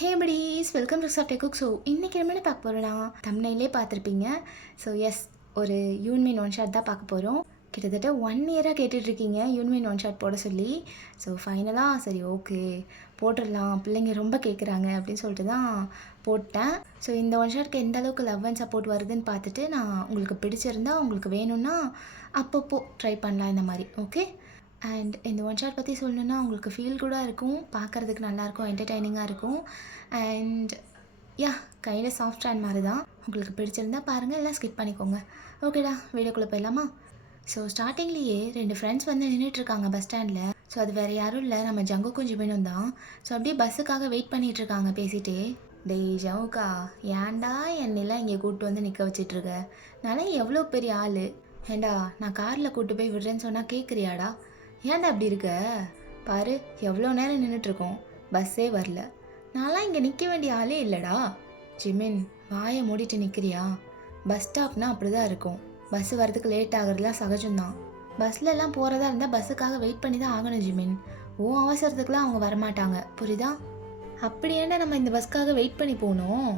Hey buddies, welcome to soft cook. So இன்றைக்கி என்ன பார்க்க போகிறோன்னா, தம்ப்நெயிலே பார்த்துருப்பீங்க. ஸோ எஸ், ஒரு யூன்மின் ஒன் ஷாட் தான் பார்க்க போகிறோம். கிட்டத்தட்ட 1 இயராக கேட்டுட்ருக்கீங்க யூன்மின் ஒன் ஷாட் போட சொல்லி. ஸோ ஃபைனலாக சரி ஓகே போட்டுடலாம், பிள்ளைங்க ரொம்ப கேட்குறாங்க அப்படின்னு சொல்லிட்டு தான் போட்டேன். ஸோ இந்த ஒன் ஷாட்க்கு எந்த அளவுக்கு லவ் அண்ட் சப்போர்ட் வருதுன்னு பார்த்துட்டு நான் உங்களுக்கு பிடிச்சிருந்தா உங்களுக்கு வேணும்னா அப்பப்போ ட்ரை பண்ணலாம் இந்த மாதிரி. ஓகே, அண்ட் இந்த ஒன் ஷாட் பற்றி சொல்லணுன்னா உங்களுக்கு ஃபீல் கூட இருக்கும், பார்க்குறதுக்கு நல்லாயிருக்கும், என்டர்டைனிங்காக இருக்கும். அண்ட் யா, கையில் சாஃப்ட் ஹேண்ட் மாதிரி தான். உங்களுக்கு பிடிச்சிருந்தா பாருங்கள், எல்லாம் ஸ்கிப் பண்ணிக்கோங்க. ஓகேடா, வீடியோக்குள்ளே போயிடலாமா? ஸோ ஸ்டார்டிங்லேயே 2 ஃப்ரெண்ட்ஸ் வந்து நின்றுட்டுருக்காங்க பஸ் ஸ்டாண்டில். ஸோ அது வேறு யாரும் இல்லை, நம்ம ஜங்குக்கும் ஜிமினும் தான். ஸோ அப்படியே பஸ்ஸுக்காக வெயிட் பண்ணிகிட்ருக்காங்க பேசிகிட்டே. டேய் ஜவுக்கா, ஏன்டா என்னெல்லாம் இங்கே கூப்பிட்டு வந்து நிற்க வச்சிட்ருக்க? நானும் எவ்வளோ பெரிய ஆள். ஏண்டா நான் காரில் கூப்பிட்டு போய் விடுறேன்னு சொன்னால் கேட்குறியாடா? ஏன்டா அப்படி இருக்க? பாரு, எவ்வளோ நேரம் நின்றுட்டுருக்கோம், பஸ்ஸே வரல. நான்லாம் இங்கே நிற்க வேண்டிய ஆளே இல்லைடா. ஜிமின், வாயை மூடிட்டு நிற்கிறியா? பஸ் ஸ்டாப்னால் அப்படி தான் இருக்கும். பஸ்ஸு வரதுக்கு லேட் ஆகுறதுலாம் சகஜம்தான். பஸ்லலாம் போகிறதா இருந்தால் பஸ்ஸுக்காக வெயிட் பண்ணி தான் ஆகணும் ஜிமின். ஓ அவசரத்துக்குலாம் அவங்க வரமாட்டாங்க, புரியுதா? அப்படி ஏன்டா நம்ம இந்த பஸ்க்காக வெயிட் பண்ணி போகணும்?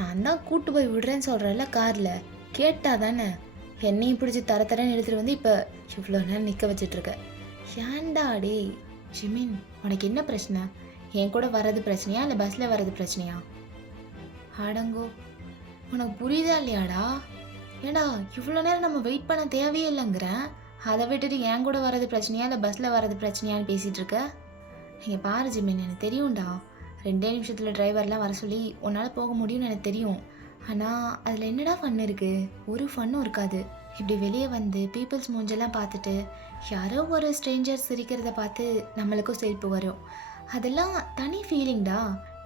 நான் தான் கூட்டு போய் விடுறேன்னு சொல்கிறேன்ல காரில், கேட்டா தானே? என்னையும் பிடிச்சி தரன்னு எடுத்துகிட்டு வந்து இப்போ இவ்வளோ நேரம் நிற்க வச்சிட்ருக்க. ஏன்டா டே? ஜிமின், உனக்கு என்ன பிரச்சனை? என் கூட வர்றது பிரச்சனையா இல்லை பஸ்ஸில் வர்றது பிரச்சனையா? அடங்கோ, உனக்கு புரியுதா இல்லையாடா? ஏண்டா இவ்வளோ நேரம் நம்ம வெயிட் பண்ண தேவையே இல்லைங்கிறேன், அதை விட்டுட்டு என் கூட வர்றது பிரச்சனையா இல்லை பஸ்ஸில் வர்றது பிரச்சனையான்னு பேசிகிட்டு இருக்க? இங்கே பாரு ஜிமின், எனக்கு தெரியும்டா, 2 நிமிஷத்தில் டிரைவர்லாம் வர சொல்லி உன்னால் போக முடியும்னு எனக்கு தெரியும். ஆனால் அதில் என்னடா ஃபன் இருக்குது? ஒரு ஃபன்னும் இருக்காது. இப்படி வெளியே வந்து பீப்புள்ஸ் மூஞ்செல்லாம் பார்த்துட்டு யாரோ ஒரு ஸ்ட்ரேஞ்சர்ஸ் சிரிக்கிறத பார்த்து நம்மளுக்கும் சிரிப்பு வரும். அதெல்லாம் தனி ஃபீலிங்டா.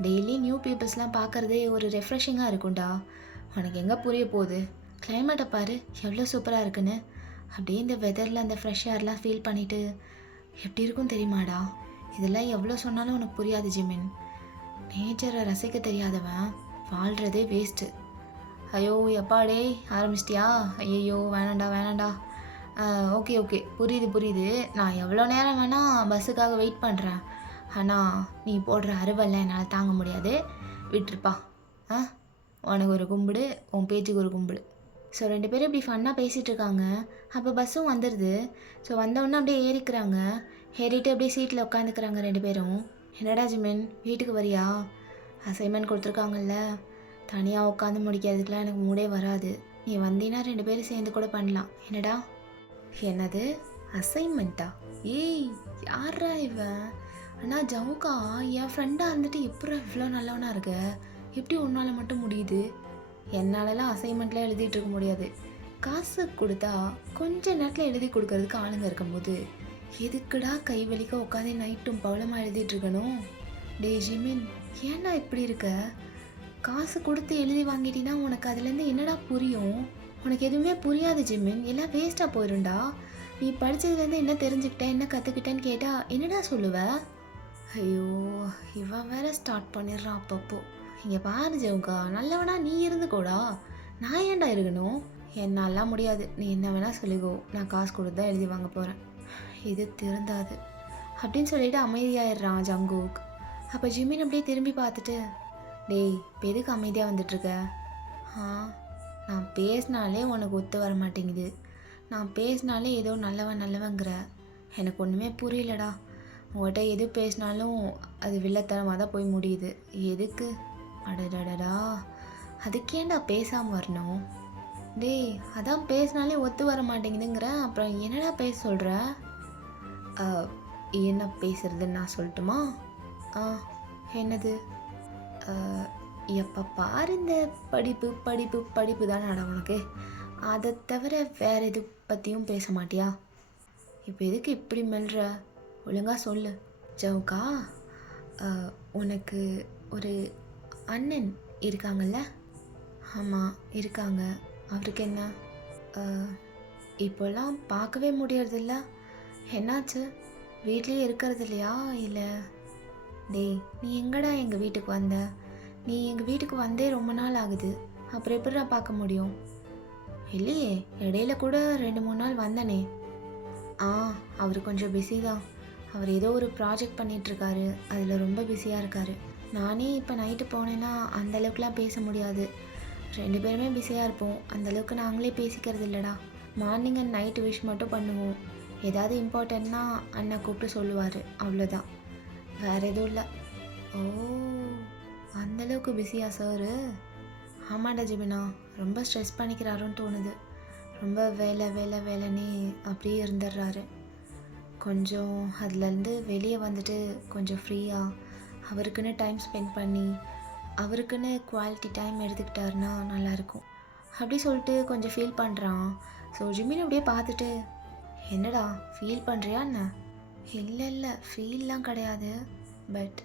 டெய்லி நியூ பீப்புள்ஸ்லாம் பார்க்குறதே ஒரு ரெஃப்ரெஷிங்காக இருக்கும்டா. உனக்கு எங்கே புரிய போகுது? கிளைமேட்டை பாரு எவ்வளோ சூப்பராக இருக்குன்னு. அப்படியே இந்த வெதரில் அந்த ஃப்ரெஷ் ஏர்லாம் ஃபீல் பண்ணிவிட்டு எப்படி இருக்கும் தெரியுமாடா? இதெல்லாம் எவ்வளோ சொன்னாலும் உனக்கு புரியாது ஜிமின். நேச்சரை ரசிக்க தெரியாதவன் வாழ்கிறதே வேஸ்ட்டு. ஐயோ எப்பாடே ஆரம்பிச்சிட்டியா? ஐயோ வேணாண்டா. ஓகே புரியுது. நான் எவ்வளோ நேரம் வேணால் பஸ்ஸுக்காக வெயிட் பண்ணுறேன். ஆனால் நீ போடுற அருவெல்லாம் என்னால் தாங்க முடியாது, விட்டுருப்பா. உனக்கு ஒரு கும்பிடு, உன் பேச்சுக்கு ஒரு கும்பிடு. ஸோ 2 பேரும் இப்படி ஃபன்னாக பேசிகிட்டு இருக்காங்க. அப்போ பஸ்ஸும் வந்துடுது. ஸோ வந்தவுடனே அப்படியே ஏறிக்கிறாங்க. ஏறிட்டு அப்படியே சீட்டில் உட்காந்துக்கிறாங்க 2 பேரும். என்னடா ஜிமின், வீட்டுக்கு வரியா? அசைன்மெண்ட் கொடுத்துருக்காங்கல்ல, தனியாக உட்காந்து முடிக்கிறதுக்கெலாம் எனக்கு மூடே வராது. நீ வந்தீன்னா 2 பேரும் சேர்ந்து கூட பண்ணலாம். என்னடா? என்னது அசைன்மெண்ட்டா? ஏய் யாரா இவன்? ஆனால் ஜவுக்கா, என் ஃப்ரெண்டாக இருந்துட்டு எப்படி இவ்வளோ நல்லவனா இருக்க? எப்படி உன்னால் மட்டும் முடியுது? என்னாலலாம் அசைன்மெண்ட்லாம் எழுதிட்டு இருக்க முடியாது. காசு கொடுத்தா கொஞ்ச நேரத்தில் எழுதி கொடுக்கறதுக்கு ஆளுங்க இருக்கும்போது எதுக்குடா கை வலிக்க உட்காந்து நைட்டும் பவளமாக எழுதிட்டு இருக்கணும்? டே ஜிமின், ஏன்னா இப்படி இருக்க? காசு கொடுத்து எழுதி வாங்கிட்டீங்கன்னா உனக்கு அதுலேருந்து என்னடா புரியும்? உனக்கு எதுவுமே புரியாது ஜிமின், எல்லாம் வேஸ்ட்டாக போயிடும்டா. நீ படித்ததுலேருந்து என்ன தெரிஞ்சுக்கிட்டேன், என்ன கற்றுக்கிட்டேன்னு கேட்டால் என்னடா சொல்லுவ? ஐயோ, இவன் வேற ஸ்டார்ட் பண்ணிடுறான் அப்பப்போ. இங்கே பாரு ஜவுக்கா, நல்லவனா நீ இருந்துக்கோடா, நான் ஏன்டா இருக்கணும்? என்னாலாம் முடியாது, நீ என்ன வேணால் சொல்லிக்கோ, நான் காசு கொடுத்து தான் எழுதி வாங்க போகிறேன். இது திருந்தாது அப்படின்னு சொல்லிட்டு அமைதியாகிடுறான் ஜங்குக். அப்போ ஜிமின் அப்படியே திரும்பி பார்த்துட்டு, டேய் இப்போ எதுக்கு அமைதியாக வந்துட்டுருக்க? நான் பேசினாலே உனக்கு ஒத்து வர மாட்டேங்குது. நான் பேசினாலே ஏதோ நல்லவங்கிற. எனக்கு ஒன்றுமே புரியலடா. உங்கள்கிட்ட எது பேசினாலும் அது வில்லத்தனமாக தான் போய் முடியுது. எதுக்கு? அடடடடா, அதுக்கேண்டா பேசாமல் வரணும்? டேய் அதான் பேசினாலே ஒத்து வர மாட்டேங்குதுங்கிற, அப்புறம் என்னடா பேச சொல்கிற? என்ன பேசுறதுன்னு நான் சொல்லட்டுமா? என்னது? எப்போ பாரு இந்த படிப்பு தானடா உனக்கு. அதை தவிர வேறு எது பற்றியும் பேச மாட்டியா? இப்போ எதுக்கு இப்படி மெல்ற? ஒழுங்காக சொல்லு ஜவுக்கா. உனக்கு ஒரு அண்ணன் இருக்காங்கல்ல? ஆமாம் இருக்காங்க. அவருக்கு என்ன? இப்போல்லாம் பார்க்கவே முடியறதில்ல. என்னாச்சு? வீட்லேயே இருக்கிறது இல்லையா இல்லை? டேய் நீ எங்கடா எங்கள் வீட்டுக்கு வந்த? நீ எங்கள் வீட்டுக்கு வந்தே ரொம்ப நாள் ஆகுது, அப்புறம் எப்படி நான் பார்க்க முடியும்? இல்லையே, இடையில கூட 2-3 நாள் வந்தனே. அவர் கொஞ்சம் பிஸி தான். அவர் ஏதோ ஒரு ப்ராஜெக்ட் பண்ணிகிட்ருக்காரு, அதில் ரொம்ப பிஸியாக இருக்கார். நானே இப்போ நைட்டு போனேன்னா அந்தளவுக்குலாம் பேச முடியாது. 2 பேருமே பிஸியாக இருப்போம். அந்தளவுக்கு நாங்களே பேசிக்கிறது இல்லைடா. மார்னிங் அண்ட் நைட்டு விஷ் மட்டும் பண்ணுவோம். ஏதாவது இம்பார்ட்டன்ட்னா அண்ணா கூப்பிட்டு சொல்லுவார், அவ்வளோதான். வேறு எதுவும் இல்லை. ஓ, அந்தளவுக்கு பிஸியா சாரு? ஆமாண்டா ஜிமினா, ரொம்ப ஸ்ட்ரெஸ் பண்ணிக்கிறாருன்னு தோணுது. ரொம்ப வேலை வேலை வேலைன்னே அப்படியே இருந்துடுறாரு. கொஞ்சம் அதுலேருந்து வெளியே வந்துட்டு கொஞ்சம் ஃப்ரீயாக அவருக்குன்னு டைம் ஸ்பெண்ட் பண்ணி அவருக்குன்னு குவாலிட்டி டைம் எடுத்துக்கிட்டாருன்னா நல்லாயிருக்கும் அப்படி சொல்லிட்டு கொஞ்சம் ஃபீல் பண்ணுறான். ஸோ ஜிமின் அப்படியே பார்த்துட்டு, என்னடா ஃபீல் பண்ணுறியா என்ன? இல்லை இல்லை, ஃபீல்லாம் கிடையாது. பட்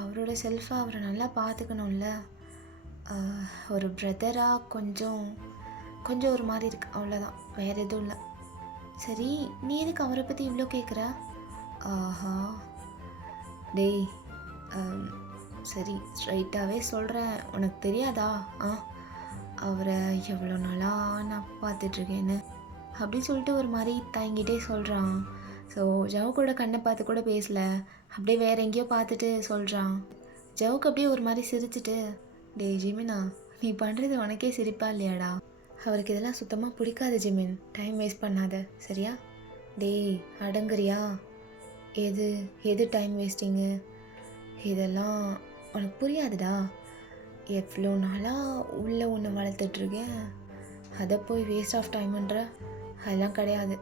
அவரோட செல்ஃபை அவரை நல்லா பார்த்துக்கணும்ல. ஒரு பிரதராக கொஞ்சம் கொஞ்சம் ஒரு மாதிரி இருக்கு, அவ்வளோதான். வேறு எதுவும் இல்லை. சரி, நீ எதுக்கு அவரை பற்றி இவ்வளோ கேட்குற? ஆஹா டேய், சரி ஸ்ட்ரைட்டாகவே சொல்கிறேன், உனக்கு தெரியாதா? அவரை எவ்வளோ நாளாக நான் பார்த்துட்ருக்கேன்னு அப்படின்னு சொல்லிட்டு ஒரு மாதிரி தயங்கிட்டே சொல்கிறான். ஸோ ஜவுக்கோட கண்ணை பார்த்து கூட பேசலை, அப்படியே வேற எங்கேயோ பார்த்துட்டு சொல்கிறான். ஜவுக்கு அப்படியே ஒரு மாதிரி சிரிச்சிட்டு, டேய் ஜிமினா, நீ பண்ணுறது உனக்கே சிரிப்பா இல்லையாடா? அவருக்கு இதெல்லாம் சுத்தமாக பிடிக்காது ஜிமின், டைம் வேஸ்ட் பண்ணாத சரியா? டேய் அடங்குறியா? எது எது டைம் வேஸ்டிங்கு? இதெல்லாம் உனக்கு புரியாதுடா. எவ்வளோ நாளாக உள்ளே ஒன்று வளர்த்துட்ருக்கேன், அதை போய் வேஸ்ட் ஆஃப் டைமுன்ற? அதெல்லாம் கிடையாது.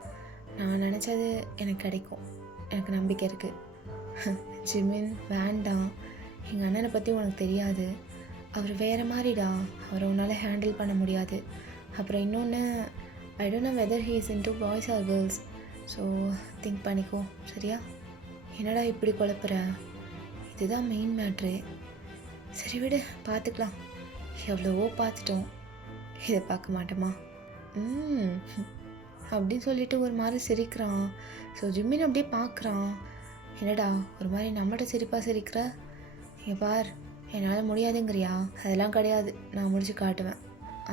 நான் நினச்சது எனக்கு கிடைக்கும், எனக்கு நம்பிக்கை இருக்குது. ஜிமின் வேண்டாம், எங்கள் அண்ணனை பற்றி உனக்கு தெரியாது. அவர் வேறு மாதிரிடா, அவரை உன்னால் ஹேண்டில் பண்ண முடியாது. அப்புறம் இன்னொன்று, I don't know whether he is into boys or girls. So think பண்ணிக்கோ சரியா? என்னடா இப்படி குழப்புற? இதுதான் மெயின் மேட்ரு. சரி விடு, பார்த்துக்கலாம். எவ்வளவோ பார்த்துட்டோம், இதை பார்க்க மாட்டோமா? அப்படின்னு சொல்லிட்டு ஒரு மாதிரி சிரிக்கிறான். ஸோ ஜிம்மின் அப்படியே பார்க்குறான். என்னடா ஒரு மாதிரி நம்மகிட்ட சிரிப்பாக சிரிக்கிற? இங்கே பார், என்னால் முடியாதுங்கிறியா? அதெல்லாம் கிடையாது, நான் முடிச்சு காட்டுவேன்.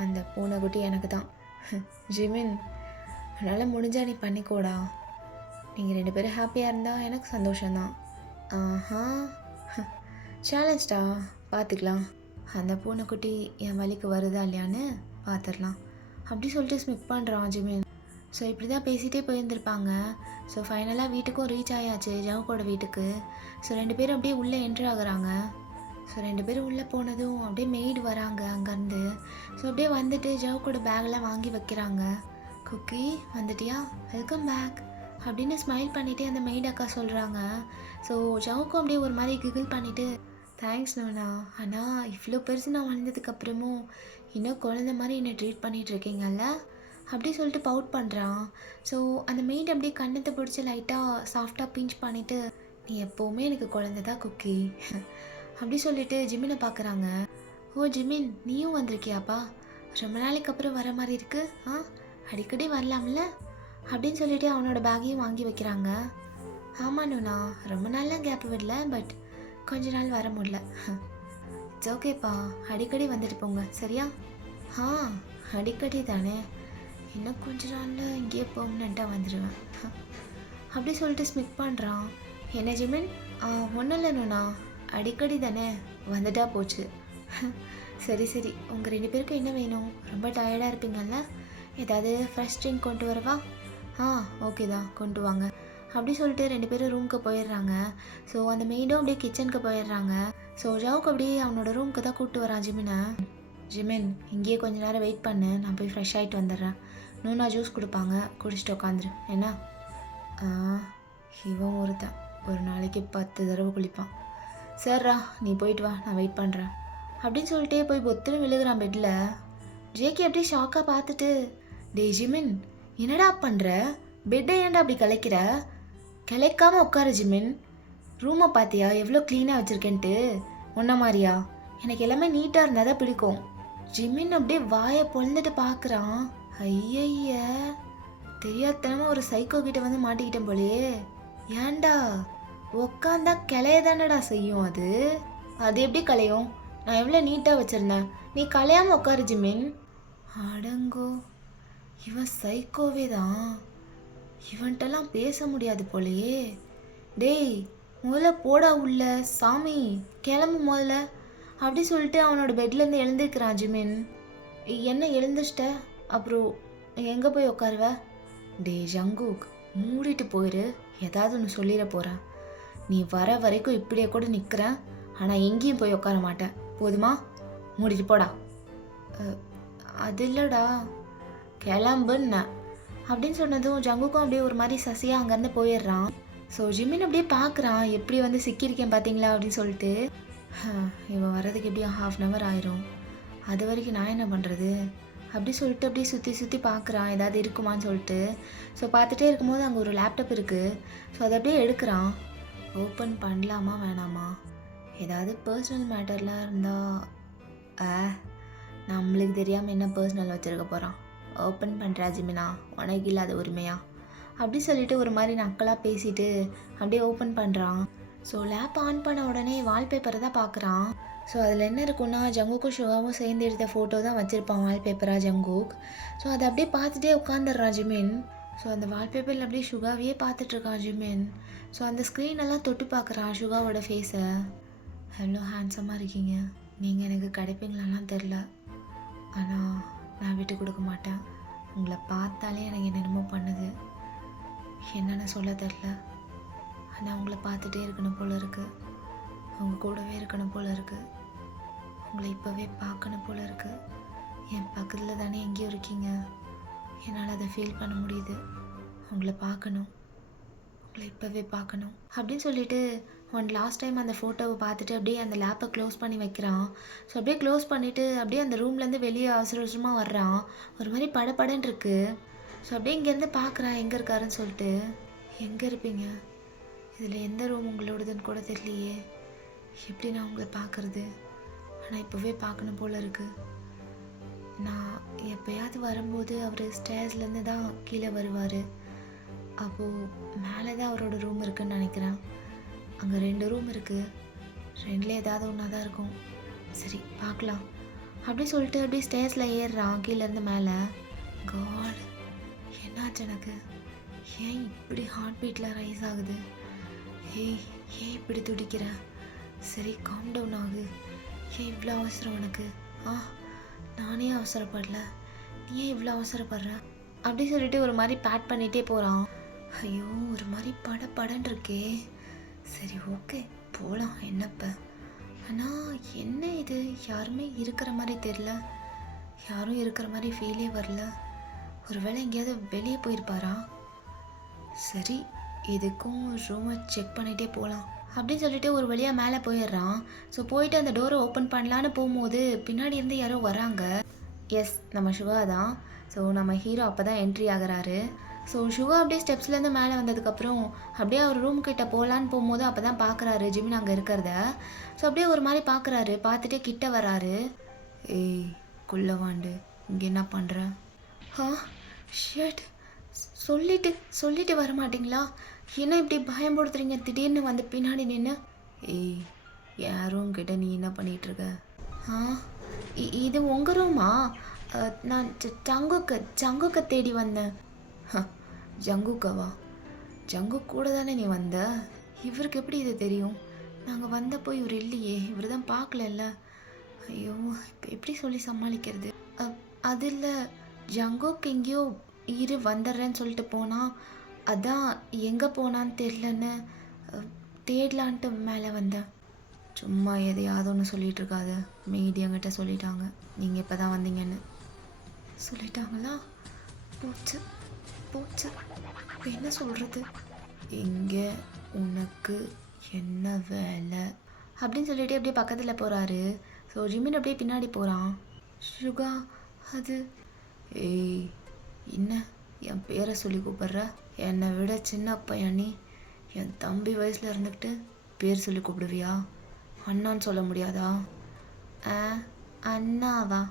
அந்த பூனைக்குட்டி எனக்கு தான். ஜிமின், அதனால் முடிஞ்சா நீ பண்ணிக்கோடா. நீங்கள் 2 பேரும் ஹாப்பியாக இருந்தால் எனக்கு சந்தோஷம்தான். ஆஹா, சேலஞ்ச்டா, பார்த்துக்கலாம். அந்த பூனைக்குட்டி என் வலிக்கு வருதா இல்லையான்னு பார்த்துடலாம் அப்படி சொல்லிட்டு ஸ்மிக் பண்ணுறான் ஜிமின். ஸோ இப்படி தான் பேசிகிட்டே போயிருந்துருப்பாங்க. ஸோ ஃபைனலாக வீட்டுக்கும் ரீச் ஆயாச்சு, ஜவுக்கோட வீட்டுக்கு. ஸோ 2 பேரும் அப்படியே உள்ளே என்ட்ரு ஆகுறாங்க. ஸோ 2 பேரும் உள்ளே போனதும் அப்படியே மெய்டு வராங்க அங்கேருந்து. ஸோ அப்படியே வந்துட்டு ஜவுக்கோட பேக்கெலாம் வாங்கி வைக்கிறாங்க. குக்கி வந்துட்டியா, வெல்கம் பேக் அப்படின்னு ஸ்மைல் பண்ணிவிட்டு அந்த மெய்டு அக்கா சொல்கிறாங்க. ஸோ ஜவுக்கும் அப்படியே ஒரு மாதிரி கிகிள் பண்ணிவிட்டு, தேங்க்ஸ் நோனா, ஆனால் இவ்வளோ பெருசு நான் வளர்ந்ததுக்கப்புறமும் இன்னும் குழந்த மாதிரி என்னை ட்ரீட் பண்ணிகிட்ருக்கீங்கல்ல அப்படி சொல்லிட்டு பவுட் பண்ணுறான். ஸோ அந்த மெய்டு அப்படியே கண்ணத்தை பிடிச்சி லைட்டாக சாஃப்டாக பிஞ்ச் பண்ணிவிட்டு, நீ எப்போவுமே எனக்கு குழந்தை தான் குக்கி அப்படி சொல்லிட்டு ஜிமினை பார்க்குறாங்க. ஓ ஜிமின், நீயும் வந்திருக்கியாப்பா, ரொம்ப நாளைக்கு அப்புறம் வர மாதிரி இருக்கு. அடிக்கடி வரலாம்ல அப்படின்னு சொல்லிட்டு அவனோட பேக்கையும் வாங்கி வைக்கிறாங்க. ஆமாம் நோனா, ரொம்ப நாள்லாம் கேப் விடல, பட் கொஞ்ச நாள் வர முடியல. இட்ஸ் ஓகேப்பா, அடிக்கடி வந்துட்டு போங்க சரியா? அடிக்கடி தானே, இன்னும் கொஞ்ச நாளில் இங்கேயே பெர்மனெண்ட்டாக வந்துடுவேன் அப்படி சொல்லிட்டு ஸ்மிக் பண்ணுறான். என்ன ஜிமின்? ஒன்றும் இல்லை நோனா, அடிக்கடி தானே, வந்துட்டா போச்சு. சரி சரி, உங்கள் 2 பேருக்கும் என்ன வேணும்? ரொம்ப டயர்டாக இருப்பீங்கல்ல, ஏதாவது ஃப்ரெஷ் ட்ரிங்க் கொண்டு வரவா? ஓகே தான், கொண்டு வாங்க அப்படி சொல்லிட்டு 2 பேரும் ரூமுக்கு போயிடுறாங்க. ஸோ அந்த மெய்டும் அப்படியே கிச்சனுக்கு போயிடுறாங்க. ஸோ ஜவுக்கு அப்படியே அவனோட ரூமுக்கு தான் கூப்பிட்டு வரான் ஜிமினை. ஜிமின், இங்கேயே கொஞ்ச நேரம் வெயிட் பண்ணு, நான் போய் ஃப்ரெஷ் ஆகிட்டு வந்துடுறேன். நூனா ஜூஸ் கொடுப்பாங்க, குடிச்சிட்டு உட்காந்துரு என்ன? இவன் ஒருத்தன் ஒரு நாளைக்கு 10 தடவை குளிப்பான். சரிடா, நீ போயிட்டு வா, நான் வெயிட் பண்ணுறேன் அப்படின்னு சொல்லிட்டே போய் பொத்துன்னு விழுகிறான் பெட்டில். ஜேகே அப்படியே ஷாக்காக பார்த்துட்டு, டே ஜிமின், என்னடா பண்ணுற? பெட்டை ஏன்டா அப்படி கலைக்கிற? கிளைக்காமல் உட்காரு ஜிமின். ரூமை பார்த்தியா எவ்வளோ க்ளீனாக வச்சுருக்கேன்ட்டு? உன்ன மாதிரியா? எனக்கு எல்லாமே நீட்டாக இருந்தால் தான் பிடிக்கும். ஜிமின் அப்படியே வாயை பொழுந்துட்டு பார்க்குறான். ஐய, தெரியாதனமாக ஒரு சைக்கோ கிட்ட வந்து மாட்டிக்கிட்டேன் போலையே. ஏன்டா, உக்காந்தா கிளைய தானடா செய்யும் அது. அது எப்படி கலையும்? நான் எவ்வளோ நீட்டாக வச்சுருந்தேன், நீ கலையாமல் உட்காரு ஜிமின். அடங்கோ, இவன் சைக்கோவே தான். இவன்ட்டெல்லாம் பேச முடியாது போலையே. டேய், முதல்ல போடா உள்ள சாமி, கிளம்பு முதல்ல அப்படி சொல்லிட்டு அவனோட பெட்லேருந்து எழுந்திருக்கிறான் ஜிமின். என்ன எழுந்திரிச்சிட்ட, அப்புறம் எங்கே போய் உட்காருவ? டே ஜங்குக், மூடிட்டு போயிரு, ஏதாவது ஒன்று சொல்லிட போகிறேன். நீ வர வரைக்கும் இப்படியே கூட நிற்கிறேன், ஆனால் எங்கேயும் போய் உட்கார மாட்டேன், போதுமா? மூடிட்டு போடா. அது இல்லைடா, கிளம்புன்னு அப்படின்னு சொன்னதும் ஜங்குக்கும் அப்படியே ஒரு மாதிரி சசியாக அங்கேருந்து போயிடுறான். ஸோ ஜிமின் அப்படியே பார்க்குறான், எப்படி வந்து சிக்கியிருக்கேன் பார்த்தீங்களா அப்படின்னு சொல்லிட்டு. இவன் வர்றதுக்கு எப்படியும் 1/2 hour ஆயிரும், அது வரைக்கும் நான் என்ன பண்ணுறது அப்படி சொல்லிட்டு அப்படியே சுற்றி சுற்றி பார்க்குறான் ஏதாவது இருக்குமான்னு சொல்லிட்டு. ஸோ பார்த்துட்டே இருக்கும்போது அங்கே ஒரு லேப்டாப் இருக்குது. ஸோ அதை அப்படியே எடுக்கிறான். ஓப்பன் பண்ணலாமா வேணாமா, ஏதாவது பர்சனல் மேட்டர்லாம் இருந்தால் நம்மளுக்கு தெரியாமல் என்ன பர்சனல் வச்சுருக்க போகிறான். ஓப்பன் பண்ணுறா ஜிமினா, உனக்கு இல்லாத உரிமையா அப்படி சொல்லிட்டு ஒரு மாதிரி நக்கலாக பேசிட்டு அப்படியே ஓப்பன் பண்ணுறான். ஸோ லேப் ஆன் பண்ண உடனே வால்பேப்பரை தான் பார்க்குறான். ஸோ அதில் என்ன இருக்குன்னா, ஜங்குக்கும் ஷுகாவும் சேர்ந்து எடுத்த ஃபோட்டோ தான் வச்சுருப்பான் வால்பேப்பராக ஜங்குக். ஸோ அதை அப்படியே பார்த்துட்டே உட்காந்துடுறான் ஜிமின். ஸோ அந்த வால்பேப்பரில் அப்படியே ஷுகாவையே பார்த்துட்ருக்கான் ஜிமின். ஸோ அந்த ஸ்க்ரீனெல்லாம் தொட்டு பார்க்குறான் ஷுகாவோட ஃபேஸை. எவ்வளோ ஹேண்ட்ஸமாக இருக்கீங்க, நீங்கள் எனக்கு கிடைப்பீங்களாலாம் தெரில, ஆனால் நான் விட்டு கொடுக்க மாட்டேன். உங்களை பார்த்தாலே எனக்கு என்னென்னமோ பண்ணுது, என்னென்ன சொல்ல தெரில, ஆனால் உங்களை பார்த்துட்டே இருக்கணும் போல் இருக்குது, உங்கள் கூடவே இருக்கணும் போல் இருக்குது, உங்களை இப்போவே பார்க்கணும் போல் இருக்குது. என் பக்கத்தில் தானே எங்கேயும் இருக்கீங்க, என்னால் அதை ஃபீல் பண்ண முடியுது. உங்களை பார்க்கணும், உங்களை இப்போவே பார்க்கணும் அப்படின்னு சொல்லிட்டு லாஸ்ட் டைம் அந்த ஃபோட்டோவை பார்த்துட்டு அப்படியே அந்த லேப்பை க்ளோஸ் பண்ணி வைக்கிறான். ஸோ அப்படியே க்ளோஸ் பண்ணிவிட்டு அப்படியே அந்த ரூம்லேருந்து வெளியே அவசர அவசரமாக வர்றான். ஒரு மாதிரி படபடன்னு இருக்குது. ஸோ அப்படியே இங்கேருந்து பார்க்குறான் எங்கே இருக்காருன்னு சொல்லிட்டு. எங்கே இருப்பீங்க, இதில் எந்த ரூம் உங்களோடதுன்னு கூட தெரியலையே, எப்படி நான் உங்களை பார்க்குறது, ஆனால் இப்போவே பார்க்கணும் போல் இருக்குது. நான் எப்போயாவது வரும்போது அவர் ஸ்டேர்ஸ்லேருந்து தான் கீழே வருவார், அப்போது மேலே தான் அவரோட ரூம் இருக்குதுன்னு நினைக்கிறேன். அங்கே 2 ரூம் இருக்குது, 2ல் ஏதாவது ஒன்றா தான் இருக்கும். சரி பார்க்கலாம் அப்படி சொல்லிட்டு அப்படியே ஸ்டேர்ஸில் ஏறுறான் கீழேருந்து மேலே. காட், என்னாச்சு எனக்கு, ஏன் இப்படி ஹார்ட் பீட்டில் ரைஸ் ஆகுது, ஏன் இப்படி துடிக்கிற, சரி காம் டவுன் ஆகு, ஏன் இவ்வளோ அவசரம் உனக்கு, நானே அவசரப்படல, நீ ஏன் இவ்வளோ அவசரப்படுற அப்படி சொல்லிட்டு ஒரு மாதிரி பேட் பண்ணிகிட்டே போகிறான். ஐயோ ஒரு மாதிரி படன்னு இருக்கே, சரி ஓகே போகலாம் என்னப்ப. ஆனால் என்ன இது, யாருமே இருக்கிற மாதிரி தெரில, யாரும் இருக்கிற மாதிரி ஃபீலே வரல, ஒருவேளை எங்கேயாவது வெளியே போயிருப்பாரா. சரி இதுக்கும் ரூமை செக் பண்ணிகிட்டே போகலாம் அப்படின்னு சொல்லிட்டு ஒரு வழியாக மேலே போயிடுறான். ஸோ போயிட்டு அந்த டோரை ஓப்பன் பண்ணலான்னு போகும்போது பின்னாடி இருந்து யாரோ வராங்க. எஸ், நம்ம சிவா தான். ஸோ நம்ம ஹீரோ அப்போ தான் என்ட்ரி ஆகிறாரு. ஸோ சிவா அப்படியே ஸ்டெப்ஸ்லேருந்து மேலே வந்ததுக்கப்புறம் அப்படியே அவர் ரூம் கிட்ட போகலான்னு போகும்போது அப்போ தான் பார்க்குறாரு ஜிமின் அங்கே இருக்கிறத. ஸோ அப்படியே ஒரு மாதிரி பார்க்குறாரு, பார்த்துட்டே கிட்ட வராரு. ஏய் குள்ளவாண்டு, இங்கே என்ன பண்ணுற? ஷட், சொல்லிட்டு வர மாட்டிங்களா, என்ன இப்படி பயன்படுத்துறீங்க திடீர்னு வந்து பின்னாடி நின்று? ஏய் என் ரூம் கிட்ட நீ என்ன பண்ணிகிட்ருக்க? இது உங்கள் ரூமா? நான் ஜங்குக்கை தேடி வந்தேன். ஜங்குக்காவா? ஜங்குக் கூட தானே நீ வந்த, இவருக்கு எப்படி இது தெரியும்? நாங்கள் வந்தப்போ இவர் இல்லையே, இவர் தான் பார்க்கலல்ல. ஐயோ இப்போ எப்படி சொல்லி சமாளிக்கிறது? அது இல்லை, ஜங்குக் எங்கேயோ வந்துடுறேன்னு சொல்லிட்டு போனால், அதான் எங்கே போனான்னு தெரிலன்னு தேடலான்ட்டு மேலே வந்தேன். சும்மா எதையாவது ஒன்று சொல்லிகிட்டு இருக்காது, மீதி என்கிட்ட சொல்லிட்டாங்க நீங்கள் இப்போ தான் வந்தீங்கன்னு. சொல்லிட்டாங்களா? போச்சு இப்போ என்ன சொல்கிறது? இங்கே உனக்கு என்ன வேலை அப்படின்னு சொல்லிட்டு அப்படியே பக்கத்தில் போகிறாரு. ஸோ ஜிமின் அப்படியே பின்னாடி போகிறான். சுகா அது, ஏய் என்ன என் பேரை சொல்லி கூப்பிட்ற? என்னை விட சின்ன பையன் நீ, என் தம்பி வயசில் இருந்துக்கிட்டு பேர் சொல்லி கூப்பிடுவியா? அண்ணான்னு சொல்ல முடியாதா? அண்ணாவா?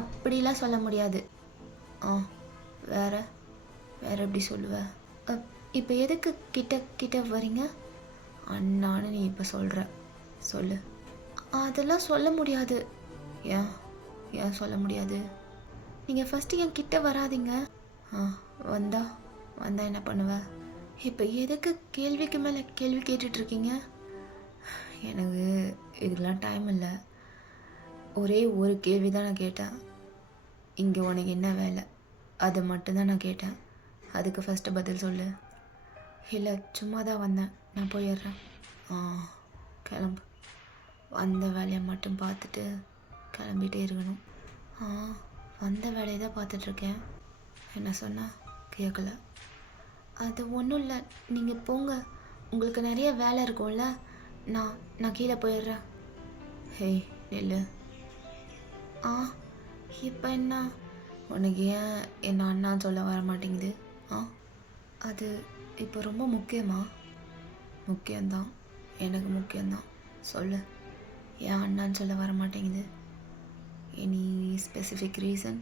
அப்படிலாம் சொல்ல முடியாது. வேற எப்படி சொல்லுவ? இப்போ எதுக்கு கிட்ட வரீங்க? அண்ணான்னு நீ இப்போ சொல்கிற, சொல்லு. அதெல்லாம் சொல்ல முடியாது. ஏன் சொல்ல முடியாது? நீங்கள் ஃபஸ்ட்டு என் கிட்ட வராதிங்க. வந்தா என்ன பண்ணுவ? இப்போ எதுக்கு கேள்விக்கு மேலே கேள்வி கேட்டுட்ருக்கீங்க? எனக்கு இதுக்கெலாம் டைம் இல்லை. ஒரே ஒரு கேள்வி தான் நான் கேட்டேன். இங்கே உனக்கு என்ன வேலை? அது மட்டும்தான் நான் கேட்டேன். அதுக்கு ஃபஸ்ட்டு பதில் சொல்லு. இல்லை, சும்மா தான் வந்தேன், நான் போயிடுறேன். கிளம்பு. வந்த வேலையை மட்டும் பார்த்துட்டு கிளம்பிட்டே இருக்கணும். வந்த வேலையை தான் பார்த்துட்ருக்கேன். என்ன சொன்னால் கேட்கல. அது ஒன்றும் இல்லை, நீங்கள் போங்க, உங்களுக்கு நிறைய வேலை இருக்கும்ல. நான் கீழே போயிடுறேன். ஹேய் இல்லை. இப்போ என்ன உனக்கு ஏன் என்ன அண்ணான்னு சொல்ல வர மாட்டேங்குது? அது இப்போ ரொம்ப முக்கியமா? முக்கியம்தான், எனக்கு முக்கியம்தான். சொல்லு, ஏன் அண்ணான்னு சொல்ல வர மாட்டேங்குது? Any specific reason?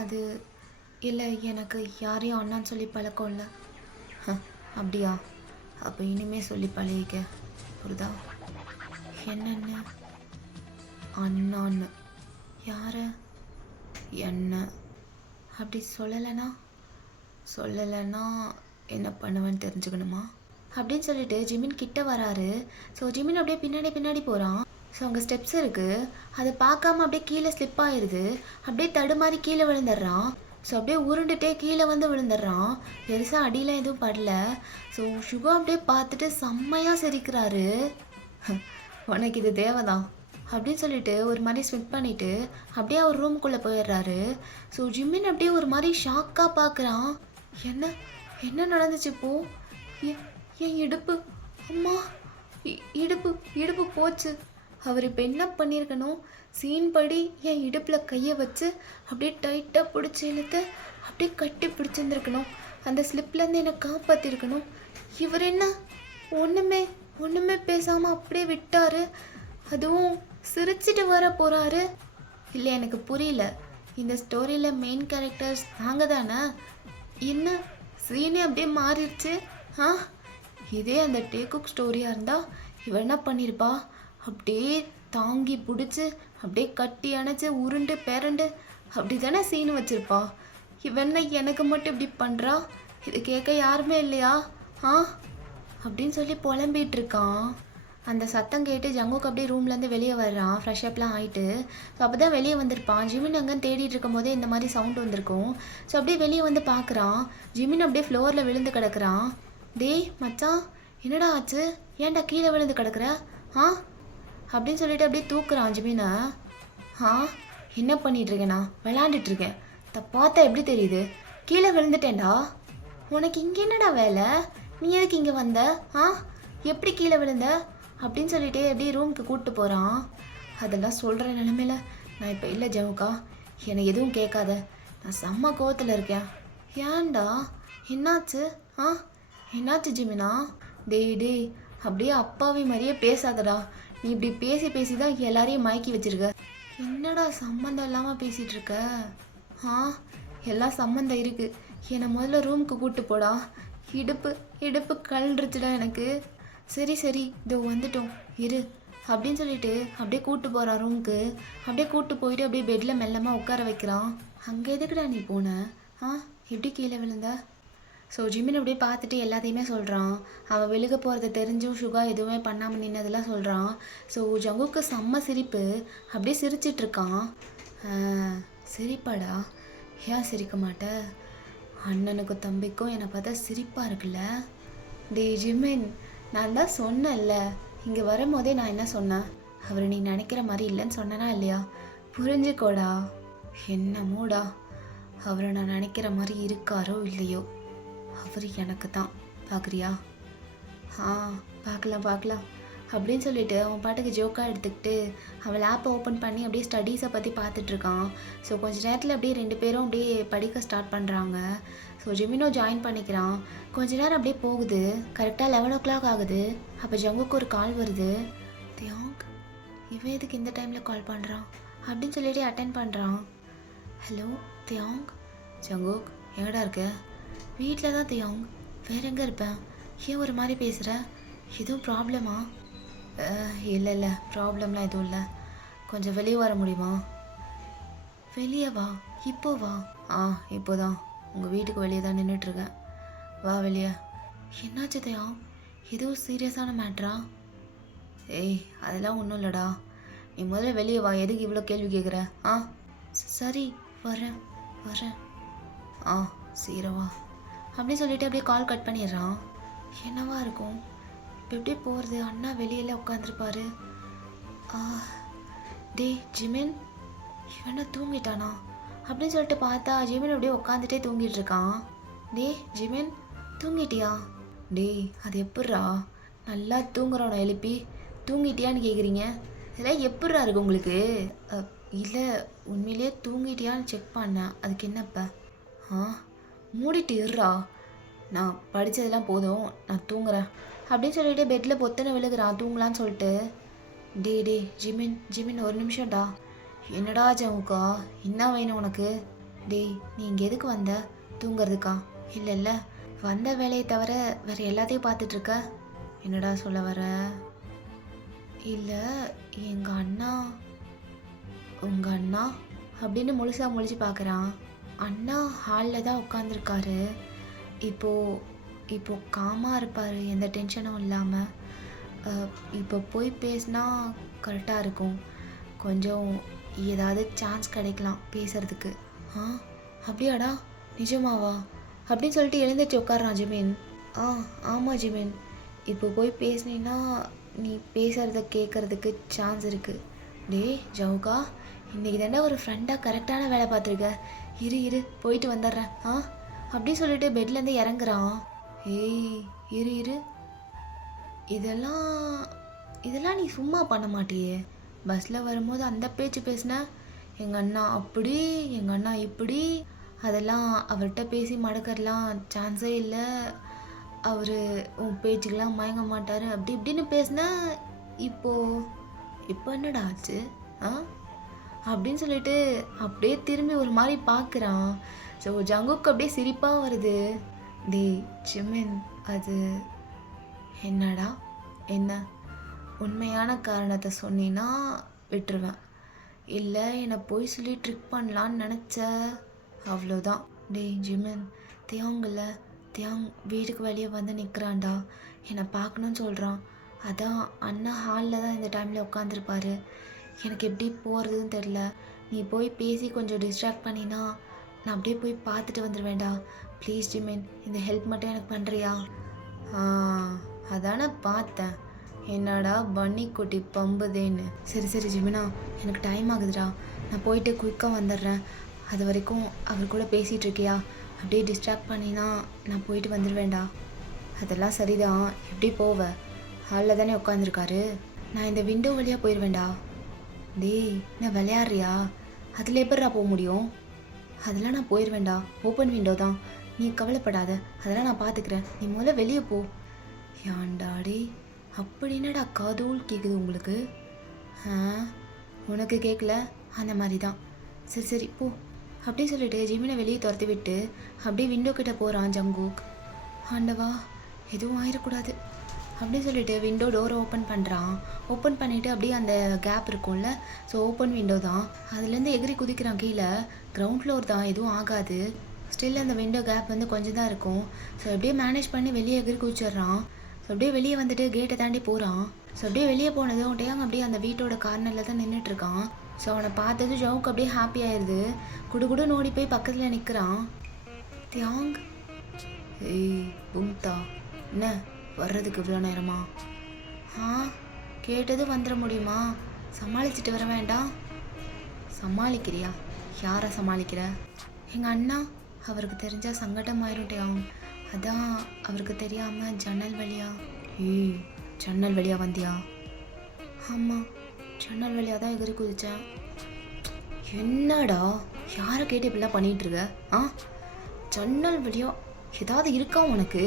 அது இல்லை, எனக்கு யாரையும் அண்ணான்னு சொல்லி பழக்கம் இல்லை. அப்படியா? அப்போ இனிமேல் சொல்லி பழகிக்க, புரியுதா? என்னென்ன அண்ணான்னு? யார? என்ன? அப்படி சொல்லலைன்னா என்ன பண்ணுவேன்னு தெரிஞ்சுக்கணுமா? அப்படின்னு சொல்லிட்டு ஜிமின் கிட்ட வராரு. ஸோ ஜிமின் அப்படியே பின்னாடி போகிறான். ஸோ அங்கே ஸ்டெப்ஸ் இருக்குது, அதை பார்க்காம அப்படியே கீழே ஸ்லிப் ஆயிடுது. அப்படியே தடுமாறி கீழே விழுந்துடுறான். ஸோ அப்படியே உருண்டுட்டே கீழே வந்து விழுந்துடுறான். பெருசாக அடியெலாம் எதுவும் படல. ஸோ சுகா அப்படியே பார்த்துட்டு செம்மையாக சிரிக்கிறாரு. உனக்கு இது தேவைதான் அப்படின்னு சொல்லிட்டு ஒரு மாதிரி ஸ்விட் பண்ணிவிட்டு அப்படியே அவர் ரூமுக்குள்ளே போயிடுறாரு. ஸோ ஜிமின் அப்படியே ஒரு மாதிரி ஷாக்காக பார்க்குறான். என்ன நடந்துச்சு இப்போ? என் இடுப்பு, அம்மா, இடுப்பு போச்சு. அவர் இப்போ என்ன பண்ணியிருக்கணும்? சீன் படி என் இடுப்பில் கையை வச்சு அப்படியே டைட்டாக பிடிச்சி இழுத்து அப்படியே கட்டி பிடிச்சிருந்துருக்கணும். அந்த ஸ்லிப்லேருந்து என்னை காப்பாற்றிருக்கணும். இவர் என்ன ஒன்றுமே பேசாமல் அப்படியே விட்டார். அதுவும் சிரிச்சிட்டு வர போகிறாரு. இல்லை, எனக்கு புரியல. இந்த ஸ்டோரியில் மெயின் கேரக்டர்ஸ் நாங்கள் தானே? என்ன சீனே அப்படியே மாறிடுச்சு. இதே அந்த டேக்குக் ஸ்டோரியாக இருந்தால் இவன் என்ன பண்ணியிருப்பா? அப்படியே தாங்கி பிடிச்சி அப்படியே கட்டி அணைச்சி உருண்டு பேரண்டு அப்படி தானே சீன் வச்சுருப்பா. இவன் எனக்கு மட்டும் இப்படி பண்ணுறா? இது கேட்க யாருமே இல்லையா? அப்படின்னு சொல்லி புலம்பிகிட்டு இருக்கான். அந்த சத்தம் கேட்டு ஜங்குக் அப்படியே ரூம்லேருந்து வெளியே வர்றான். ஃப்ரெஷ் அப்லாம் ஆகிட்டு. ஸோ அப்போ தான் வெளியே வந்திருப்பான். ஜிமின் அங்கே தேடிட்டு இருக்கும் போதே இந்த மாதிரி சவுண்ட் வந்திருக்கும். ஸோ அப்படியே வெளியே வந்து பார்க்குறான். ஜிமின் அப்படியே ஃப்ளோரில் விழுந்து கிடக்குறான். டேய் மச்சான், என்னடா ஆச்சு? ஏன்டா கீழே விழுந்து கிடக்குற? அப்படின்னு சொல்லிட்டு அப்படியே தூக்குறான் ஜிமினை. என்ன பண்ணிகிட்ருக்கேண்ணா? விளாண்டுட்ருக்கேன். பார்த்தா எப்படி தெரியுது? கீழே விழுந்துட்டேன்டா. உனக்கு இங்கே என்னடா வேலை? நீ எதுக்கு இங்கே வந்த? எப்படி கீழே விழுந்த? அப்படின்னு சொல்லிட்டு அப்படியே ரூமுக்கு கூப்பிட்டு போகிறான். அதெல்லாம் சொல்கிற நிலமையில நான் இப்போ இல்லை ஜவுக்கா. என்னை எதுவும் கேட்காத, நான் செம்ம கோவத்தில் இருக்கேன். ஏன்டா, என்னாச்சு? என்னாச்சு ஜிமினா? டேய் அப்படியே அப்பாவி மாதிரியே பேசாதடா. நீ இப்படி பேசி தான் எல்லாரையும் மயக்கி வச்சிருக்க. என்னடா சம்மந்தம் இல்லாமல் பேசிகிட்டு இருக்க? எல்லாம் சம்மந்தம் இருக்குது. என்னை முதல்ல ரூமுக்கு கூப்பிட்டு போடா. இடுப்பு கழண்டுருச்சுடா எனக்கு. சரி இதோ வந்துட்டோம் இரு அப்படின்னு சொல்லிட்டு அப்படியே கூப்பிட்டு போகிறான் ரூமுக்கு. அப்படியே கூப்பிட்டு போயிட்டு அப்படியே பெட்டில் மெல்லமாக உட்கார வைக்கிறான். அங்கே எதுக்குடா நீ போன? எப்படி கீழே விழுந்த? ஸோ ஜிமின் அப்படியே பார்த்துட்டு எல்லாத்தையுமே சொல்கிறான். அவன் விழுக போகிறத தெரிஞ்சும் சுகா எதுவுமே பண்ணாமல் நின்னதெல்லாம் சொல்கிறான். ஸோ ஜங்குக்கு செம்ம சிரிப்பு. அப்படியே சிரிச்சிட்ருக்கான். சிரிப்பாடா? ஏன் சிரிக்க மாட்டேன்? அண்ணனுக்கும் தம்பிக்கும் என்னை பார்த்தா சிரிப்பாக இருக்குல்ல? டேய் ஜிமின், நான் தான் சொன்னேன்ல, இங்கே வரும்போதே நான் என்ன சொன்னேன்? அவர் நீ நினைக்கிற மாதிரி இல்லைன்னு சொன்னனா இல்லையா? புரிஞ்சுக்கோடா. என்னமோடா, அவரை நான் நினைக்கிற மாதிரி இருக்காரோ இல்லையோ, அவர் எனக்கு தான். பார்க்குறியா? பார்க்கலாம் அப்படின்னு சொல்லிட்டு அவன் பாட்டுக்கு ஜோக்காக எடுத்துக்கிட்டு அவன் லேப்பை ஓப்பன் பண்ணி அப்படியே ஸ்டடீஸை பற்றி பார்த்துட்ருக்கான். ஸோ கொஞ்ச நேரத்தில் அப்படியே 2 பேரும் அப்படியே படிக்க ஸ்டார்ட் பண்ணுறாங்க. ஸோ ஜிமினோ ஜாயின் பண்ணிக்கிறான். கொஞ்ச நேரம் அப்படியே போகுது. கரெக்டாக 11 o'clock ஆகுது. அப்போ ஜங்குக்கு ஒரு கால் வருது. தியாங், இவன் எதுக்கு இந்த டைமில் கால் பண்ணுறான் அப்படின்னு சொல்லிட்டு அட்டென்ட் பண்ணுறான். ஹலோ தியாங். ஜங்குக், எங்கடா இருக்க? வீட்டில் தான் தியாங். வேற எங்கே இருப்பேன்? ஏன் ஒரு மாதிரி பேசுகிற? எதுவும் ப்ராப்ளமா? இல்லை ப்ராப்ளம்லாம் எதுவும் இல்லை. கொஞ்சம் வெளியே வர முடியுமா? வெளியே வா? இப்போ வா? இப்போதான் உங்கள் வீட்டுக்கு வெளியே தான் நின்றுட்டுருக்கேன். வா வெளியே. என்னாச்சு தயா? எதுவும் சீரியஸான மேட்ரா? ஏய் அதெல்லாம் ஒன்றும் இல்லைடா. நீ முதல்ல வெளியே வா. எதுக்கு இவ்வளோ கேள்வி கேட்குற? ஆ சரி, வரேன் வரேன். ஆ சீரவா அப்படின்னு சொல்லிட்டு அப்படியே கால் கட் பண்ணிடுறான். என்னவா இருக்கும்? இப்போ எப்படி போகிறது? அண்ணா வெளியில உட்காந்துருப்பாரு. ஆ டே ஜிமின், இவனா தூங்கிட்டானா அப்படின்னு சொல்லிட்டு பார்த்தா ஜிமின் அப்படியே உட்காந்துட்டே தூங்கிட்டு இருக்கான். டே ஜிமின், தூங்கிட்டியா? டேய் அது எப்பட்றா? நல்லா தூங்குறவனை எழுப்பி தூங்கிட்டியான்னு கேட்குறீங்க? இதெல்லாம் எப்பட்றா இருக்கு உங்களுக்கு? இல்லை, உண்மையிலேயே தூங்கிட்டியான்னு செக் பண்ணேன். அதுக்கு என்னப்பா? ஆ மூடிட்டு இருறா. நான் படித்ததெல்லாம் போதும், நான் தூங்குறேன் அப்படின்னு சொல்லிட்டு பெட்டில் பொத்தனை விழுகிறான் தூங்கலான்னு சொல்லிட்டு. டே டே ஜிமின் ஜிமின் ஒரு நிமிஷம்டா. என்னடா ஜவுக்கா, என்ன வேணும் உனக்கு? டேய் நீ இங்கே எதுக்கு வந்த? தூங்குறதுக்கா? இல்லை இல்லை, வந்த வேலையை தவிர வேறு எல்லாத்தையும் பார்த்துட்ருக்க. என்னடா சொல்ல வர? இல்லை எங்கள் அண்ணா. உங்கள் அண்ணா அப்படின்னு முழுசாக முழிச்சு பார்க்குறான். அண்ணா ஹாலில் தான் உட்காந்துருக்காரு. இப்போ காமாக இருப்பார், எந்த டென்ஷனும் இல்லாமல். இப்போ போய் பேசினா கரெக்டாக இருக்கும். கொஞ்சம் ஏதாவது சான்ஸ் கிடைக்கலாம் பேசுகிறதுக்கு. ஆ அப்படியாடா, நிஜமாவா அப்படின்னு சொல்லிட்டு எழுந்திரிச்சு உட்காரான் ஜிமின். ஆ ஆமாம் ஜிமின், இப்போ போய் பேசினீன்னா நீ பேசுகிறத கேட்குறதுக்கு சான்ஸ் இருக்குது. டே ஜவுகா, இன்றைக்கி தானே ஒரு ஃப்ரெண்டாக கரெக்டான வேலை பார்த்துருக்க. இரு போயிட்டு வந்துடுறேன். ஆ அப்படி சொல்லிட்டு பெட்லேருந்து இறங்குறான். ஏய் இரு, இதெல்லாம் நீ சும்மா பண்ண மாட்டியே. பஸ்ஸில் வரும்போது அந்த பேச்சு பேசின, எங்கள் அண்ணா அப்படி எங்கள் அண்ணா இப்படி, அதெல்லாம் அவர்கிட்ட பேசி மடக்கறலாம் சான்ஸே இல்லை. அவர் உன் பேச்சுக்கெல்லாம் மயங்க மாட்டார் அப்படி இப்படின்னு பேசின. இப்போ என்னடா ஆச்சு? ஆ அப்படின்னு சொல்லிட்டு அப்படியே திரும்பி ஒரு மாதிரி பார்க்குறான். ஸோ ஜங்குக்கு அப்படியே சிரிப்பாக வருது. டே ஜிமின், அது என்னடா? என்ன உண்மையான காரணத்தை சொன்னீன்னா விட்டுருவேன். இல்லை என்னை போய் சொல்லி ட்ரிக் பண்ணலான்னு நினச்ச, அவ்வளோதான். டே ஜிமின், தியாங்கில்ல, தியாங் வீட்டுக்கு வெளியே வந்து நிற்கிறான்டா. என்னை பார்க்கணுன்னு சொல்கிறான். அதான் அண்ணா ஹாலில் தான் இந்த டைமில் உட்காந்துருப்பாரு. எனக்கு எப்படி போகிறதுன்னு தெரில. நீ போய் பேசி கொஞ்சம் டிஸ்ட்ராக்ட் பண்ணினா நான் அப்படியே போய் பார்த்துட்டு வந்துடுவேண்டா. ப்ளீஸ் ஜிமின், இந்த ஹெல்ப் மட்டும் எனக்கு பண்ணுறியா? அதானே பார்த்தேன், என்னடா பன்னி குட்டி பம்புதேன்னு. சரி ஜிமினா, எனக்கு டைம் ஆகுதுடா, நான் போயிட்டு குயிக்காக வந்துடுறேன். அது வரைக்கும் அவர் கூட பேசிகிட்டு இருக்கியா? அப்படியே டிஸ்ட்ராக்ட் பண்ணினா நான் போயிட்டு வந்துடுவேண்டா. அதெல்லாம் சரிதான், எப்படி போவ? ஹாலில் தானே உட்காந்துருக்காரு. நான் இந்த விண்டோ வழியாக போயிடுவேண்டா. டேய் நான் விளையாடுறியா? அதில் எப்படிடா போக முடியும்? அதெல்லாம் நான் போயிடுவேண்டா, ஓப்பன் விண்டோ தான், நீ கவலைப்படாத, அதெல்லாம் நான் பார்த்துக்கிறேன். நீ முதல்ல வெளியே போ. ஏன்டாடி அப்படி என்னடா காதூல் கேட்குது உங்களுக்கு? உனக்கு கேட்கல? அந்த மாதிரி தான். சரி போ அப்படின்னு சொல்லிட்டு ஜிமினை வெளியே துரத்தி விட்டு அப்படியே விண்டோ கிட்ட போகிறான் ஜங்கூக். ஆண்டவா எதுவும் ஆயிடக்கூடாது அப்படின்னு சொல்லிட்டு விண்டோ டோரை ஓப்பன் பண்ணுறான். ஓப்பன் பண்ணிவிட்டு அப்படியே அந்த கேப் இருக்கும்ல, ஸோ ஓப்பன் விண்டோ தான், அதுலேருந்து எகிரி குதிக்கிறான் கீழே. கிரவுண்ட் ஃப்ளோர் தான், எதுவும் ஆகாது. ஸ்டில் அந்த விண்டோ கேப் வந்து கொஞ்சம் தான் இருக்கும். ஸோ அப்படியே மேனேஜ் பண்ணி வெளியே எகிரி குதிச்சிட்றான். ஸோ அப்படியே வெளியே வந்துட்டு கேட்டை தாண்டி போகிறான். ஸோ அப்படியே வெளியே போனதும் டேயாங் அப்படியே அந்த வீட்டோட கார்னரில் தான் நின்றுட்டுருக்கான். ஸோ அவனை பார்த்தது ஜவுக்கு அப்படியே ஹாப்பி ஆயிடுது. குடு நோடி போய் பக்கத்தில் நிற்கிறான். தியாங், ஏய் பும்தா, என்ன வர்றதுக்கு இவ்வளோ நேரமா? கேட்டது வந்துட முடியுமா? சமாளிச்சுட்டு வர வேண்டாம். சமாளிக்கிறியா? யாரை சமாளிக்கிற? எங்கள் அண்ணா, அவருக்கு தெரிஞ்சால் சங்கடமாயிரும் டேயாங். அதான் அவருக்கு தெரியாமல் ஜன்னல் வழியா. ஏய் ஜன்னல் வழியாக வந்தியா? ஆமாம், ஜன்னல் வழியாக தான் எகிரி குதித்தேன். என்னடா யாரை கேட்டு இப்படிலாம் பண்ணிகிட்ருக்க? ஜன்னல் வழியா ஏதாவது இருக்கா உனக்கு?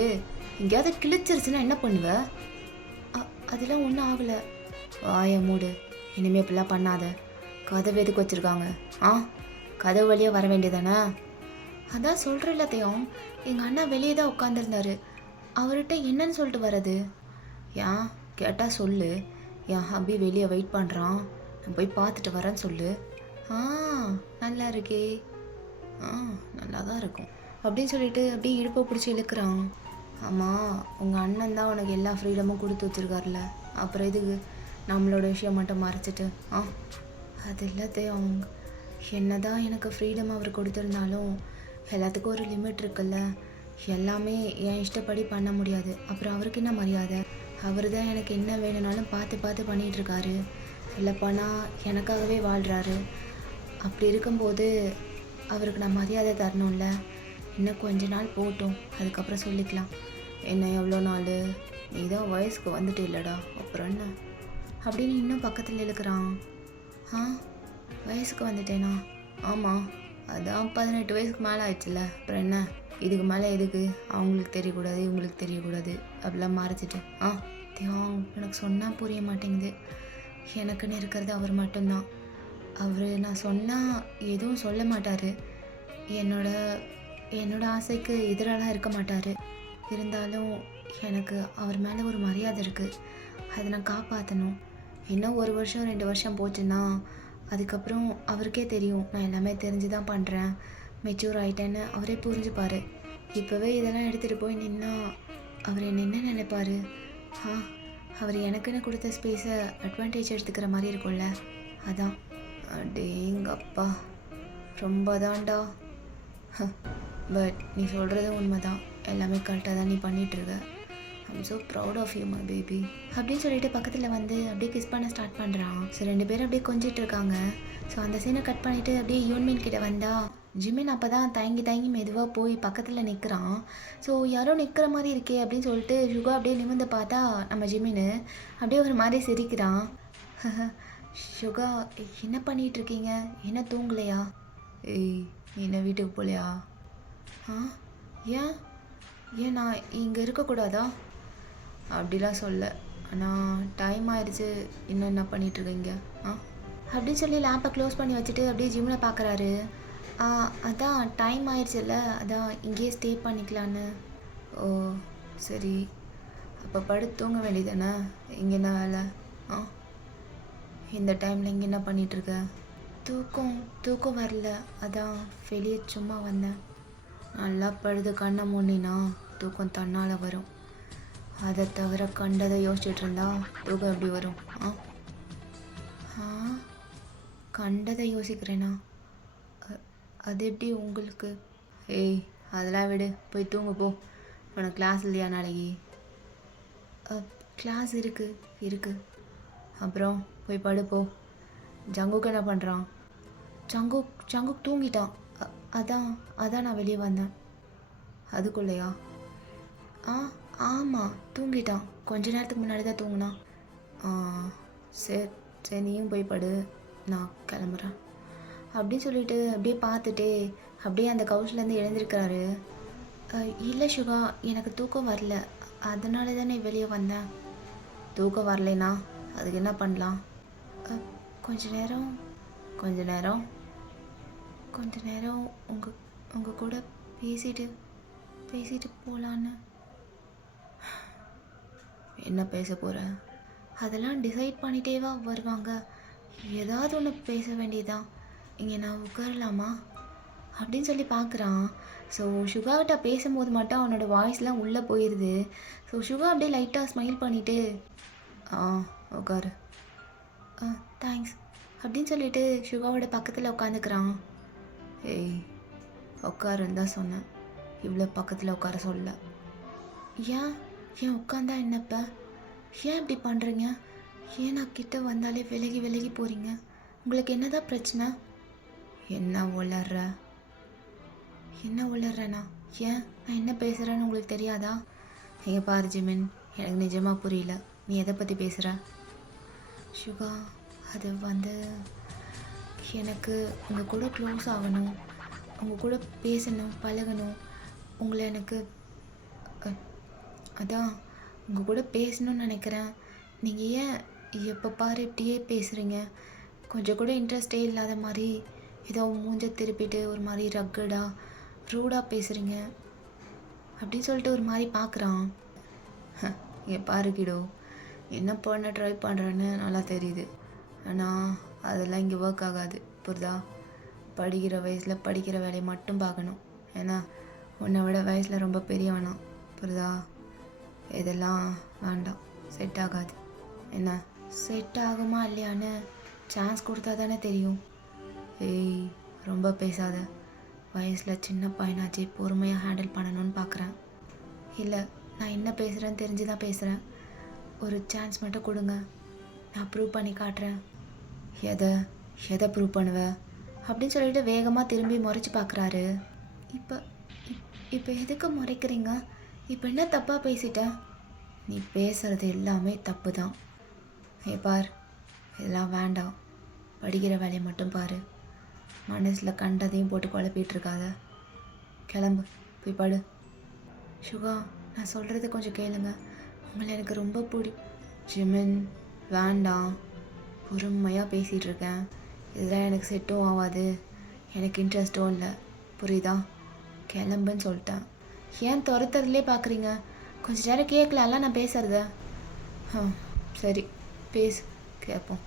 எங்கேயாவது கிழிச்சிருச்சுன்னா என்ன பண்ணுவ? அதெல்லாம் ஒன்றும் ஆகலை. வாய மூடு, இனிமேல் இப்படிலாம் பண்ணாத. கதவு எதுக்கு வச்சுருக்காங்க? கதவு வழியாக வர வேண்டியதானே? அதான் சொல்கிறேன் தேவம், எங்கள் அண்ணா வெளியே தான் உட்காந்துருந்தாரு. அவர்கிட்ட என்னன்னு சொல்லிட்டு வர்றது? ஏன் கேட்டால் சொல்லு, என் ஹப்பி வெளியே வெயிட் பண்ணுறான், நான் போய் பார்த்துட்டு வரேன்னு சொல்லு. நல்லா இருக்கே. நல்லா தான் இருக்கும் அப்படின்னு சொல்லிட்டு அப்படியே இடுப்பை பிடிச்சி இழுக்கிறான். ஆமாம், உங்கள் அண்ணன் தான் உனக்கு எல்லா ஃப்ரீடமும் கொடுத்து வச்சுருக்காருல, அப்புறம் எதுக்கு நம்மளோட விஷயம் மட்டும் மறைச்சிட்டு? அது எல்லாத்தையும் அவங்க என்ன தான் எனக்கு ஃப்ரீடம் அவர் கொடுத்துருந்தாலும் எல்லாத்துக்கும் ஒரு லிமிட் இருக்குல்ல. எல்லாமே என் இஷ்டப்படி பண்ண முடியாது. அப்புறம் அவருக்கு என்ன மரியாதை? அவர் தான் எனக்கு என்ன வேணும்னாலும் பார்த்து பார்த்து பண்ணிகிட்ருக்காரு. சொல்லப்போனால் எனக்காகவே வாழ்கிறாரு. அப்படி இருக்கும்போது அவருக்கு நான் மரியாதை தரணும்ல. இன்னும் கொஞ்ச நாள் போட்டும், அதுக்கப்புறம் சொல்லிக்கலாம். என்ன எவ்வளோ நாள்? நீ தான் வயசுக்கு வந்துட்டு இல்லைடா, அப்புறம் என்ன அப்படின்னு இன்னும் பக்கத்தில் இழுக்கிறான். வயசுக்கு வந்துட்டேனா? ஆமாம், அதான் 18 வயசுக்கு மேலே ஆயிடுச்சுல்ல, அப்புறம் என்ன? இதுக்கு மேலே எதுக்கு அவங்களுக்கு தெரியக்கூடாது, இவங்களுக்கு தெரியக்கூடாது அப்படிலாம் மறைச்சிட்டு? தியாங், எனக்கு சொன்னால் புரிய மாட்டேங்குது. எனக்குன்னு இருக்கிறது அவர் மட்டும்தான். அவர் நான் சொன்னால் எதுவும் சொல்ல மாட்டார். என்னோட ஆசைக்கு எதிராலாம் இருக்க மாட்டார். இருந்தாலும் எனக்கு அவர் மேலே ஒரு மரியாதை இருக்குது. அதை நான் காப்பாற்றணும். இன்னும் 1 வருஷம் 2 வருஷம் போச்சுன்னா அதுக்கப்புறம் அவருக்கே தெரியும் நான் எல்லாமே தெரிஞ்சு தான் பண்ணுறேன், மெச்சூர் ஆகிட்டேன்னு அவரே புரிஞ்சுப்பார். இப்போவே இதெல்லாம் எடுத்துகிட்டு போய் நின்னா அவர் என்ன நினைப்பார்? அவர் எனக்குன்னு கொடுத்த ஸ்பேஸை அட்வான்டேஜ் எடுத்துக்கிற மாதிரி இருக்கும்ல, அதான். அடேங்கப்பா, ரொம்ப தான்டா. பட் நீ சொல்கிறது உண்மைதான், எல்லாமே கரெக்டாக தான் நீ பண்ணிகிட்ருக்க. I'm so proud of you my baby அப்படின்னு சொல்லிட்டு பக்கத்தில் வந்து அப்படியே கிஸ் பண்ண ஸ்டார்ட் பண்ணுறான். ஸோ 2 பேரும் அப்படியே கொஞ்சிட்டு இருக்காங்க. ஸோ அந்த சீனை கட் பண்ணிவிட்டு அப்படியே யூன்மின் கிட்ட வந்தா ஜிமின் அப்போ தான் தயங்கி மெதுவாக போய் பக்கத்தில் நிற்கிறான். ஸோ யாரோ நிற்கிற மாதிரி இருக்கே அப்படின்னு சொல்லிட்டு ஷுகா அப்படியே நிமிர்ந்து பார்த்தா நம்ம ஜிமின் அப்படியே ஒரு மாதிரி சிரிக்கிறான். ஷுகா, என்ன பண்ணிகிட்ருக்கீங்க? என்ன தூங்கலையா? ஏய், என்ன வீட்டுக்கு போகலையா? ஏன் நான் இங்கே இருக்கக்கூடாதா? அப்படிலாம் சொல்ல, ஆனால் டைம் ஆயிடுச்சு, இன்னும் என்ன பண்ணிகிட்ருக்கீங்க? அப்படின்னு சொல்லி லேப்பை க்ளோஸ் பண்ணி வச்சுட்டு அப்படியே ஜிம்மில் பார்க்குறாரு. அதான் டைம் ஆயிடுச்சுல்ல, அதான் இங்கேயே ஸ்டே பண்ணிக்கலான்னு. ஓ சரி, அப்போ படுத்து தூங்க வேண்டியதானே? இங்கே என்ன வேலை? இந்த டைமில் இங்கே என்ன பண்ணிகிட்ருக்க? தூக்கம் வரல, அதான் வெளியே சும்மா வந்தேன். நல்லா படுது கண்ணை மூடினா தூக்கம் தன்னால் வரும். அதை தவிர கண்டதை யோசிச்சுட்டு இருந்தா தூக்கம் எப்படி வரும்? கண்டதை யோசிக்கிறேனா? அது எப்படி உங்களுக்கு? ஏய், அதெல்லாம் விடு, போய் தூங்க போ. உனக்கு கிளாஸ் இல்லையா நாளைக்கு? கிளாஸ் இருக்கு. அப்புறம் போய் படுப்போ. ஜங்குக்கு என்ன பண்ணுறான்? ஜங்குக் தூங்கிட்டான். அதான் நான் வெளியே வந்தேன். அதுக்குள்ளையா? ஆமாம், தூங்கிட்டான். கொஞ்ச நேரத்துக்கு முன்னாடி தான் தூங்கினான். சரி நீயும் போய் படு, நான் கிளம்புறேன் அப்படின்னு சொல்லிட்டு அப்படியே பார்த்துட்டே அப்படியே அந்த கவுச்லேருந்து எழுந்திருக்கிறாரு. இல்லை ஷுகா, எனக்கு தூக்கம் வரல, அதனால தானே வெளியே வந்தேன். தூக்கம் வரலைனா அதுக்கு என்ன பண்ணலாம்? கொஞ்ச நேரம் உங்கள் கூட பேசிட்டு போகலான்னு. என்ன பேச போகிற? அதெல்லாம் டிசைட் பண்ணிட்டேவா வருவாங்க? ஏதாவது ஒன்று பேச வேண்டியதான். இங்கே நான் உட்காரலாமா அப்படின்னு சொல்லி பார்க்குறான். ஸோ ஷுகாகிட்ட பேசும்போது மட்டும் அவனோட வாய்ஸ்லாம் உள்ளே போயிடுது. ஸோ ஷுகா அப்படியே லைட்டாக ஸ்மைல் பண்ணிவிட்டு உட்காரு, தேங்க்ஸ் அப்படின்னு சொல்லிட்டு ஷுகாவோட பக்கத்தில் உட்காந்துக்கிறான். ஏய், உட்காருன்னு தான் சொன்னேன், இவ்வளோ பக்கத்தில் உட்கார சொல்ல. ஏன் உட்காந்தா என்னப்ப? ஏன் இப்படி பண்ணுறீங்க? ஏன் நான் கிட்ட வந்தாலே விலகி போகிறீங்க? உங்களுக்கு என்னதான் பிரச்சனை? என்ன உளர்றேண்ணா? ஏன் நான் என்ன பேசுகிறேன்னு உங்களுக்கு தெரியாதா? நீங்கள் பாரு ஜிமின், எனக்கு நிஜமாக புரியல, நீ எதை பற்றி பேசுகிற? ஷுகா, அது வந்து எனக்கு உங்கள் கூட க்ளோஸ் ஆகணும், உங்கள் கூட பேசணும், பழகணும். உங்களை எனக்கு அதான் உங்கள் கூட பேசணும்னு நினைக்கிறேன். நீங்கள் ஏன் எப்போ பாரு இப்படியே பேசுகிறீங்க? கொஞ்சம் கூட இன்ட்ரெஸ்டே இல்லாத மாதிரி ஏதோ மூஞ்ச திருப்பிட்டு ஒரு மாதிரி ரக்கடாக ரூடாக பேசுகிறீங்க அப்படின்னு சொல்லிட்டு ஒரு மாதிரி பார்க்குறான். இங்கே பாருக்கிடோ, என்ன பண்ண ட்ரை பண்ணுறேன்னு நல்லா தெரியுது, ஆனால் அதெல்லாம் இங்கே ஒர்க் ஆகாது, புரியுதா? படிக்கிற வயசில் படிக்கிற வேலையை மட்டும் பார்க்கணும். ஏன்னா உன்னை விட வயசில் ரொம்ப பெரியவனா, புரியுதா? இதெல்லாம் வேண்டாம், செட் ஆகாது. என்ன செட் ஆகுமா இல்லையான்னு சான்ஸ் கொடுத்தா தானே தெரியும். ஏய், ரொம்ப பேசாத. வயசில் சின்ன பையனாச்சு, பொறுமையாக ஹேண்டில் பண்ணணும்னு பார்க்குறேன். இல்லை, நான் என்ன பேசுகிறேன்னு தெரிஞ்சு தான் பேசுகிறேன். ஒரு சான்ஸ் மட்டும் கொடுங்க, நான் ப்ரூவ் பண்ணி காட்டுறேன். எதை எதை ப்ரூவ் பண்ணுவ அப்படின்னு சொல்லிட்டு வேகமாக திரும்பி முறைச்சி பார்க்குறாரு. இப்போ இப்போ எதுக்கு முறைக்கிறீங்க? இப்போ என்ன தப்பாக பேசிட்டேன்? நீ பேசுகிறது எல்லாமே தப்பு தான். பார், இதெல்லாம் வேண்டாம். படிக்கிற வேலையை மட்டும் பாரு. மனசில் கண்டதையும் போட்டு குழப்பிட்டு இருக்காத. கிளம்பு, போய் படு. சுகா, நான் சொல்கிறது கொஞ்சம் கேளுங்க. உங்களை எனக்கு ரொம்ப ஜிமின், வேண்டாம். பொறுமையாக பேசிகிட்டு இருக்கேன். இதெல்லாம் எனக்கு செட்டும் ஆகாது, எனக்கு இன்ட்ரெஸ்ட்டும் இல்லை, புரியுதா? கிளம்புன்னு சொல்லிட்டேன். ஏன் துரத்துறதுலே பார்க்குறீங்க? கொஞ்சம் நேரம் கேட்கலாம்ல நான் பேசுகிறத. சரி, பேசு, கேட்போம்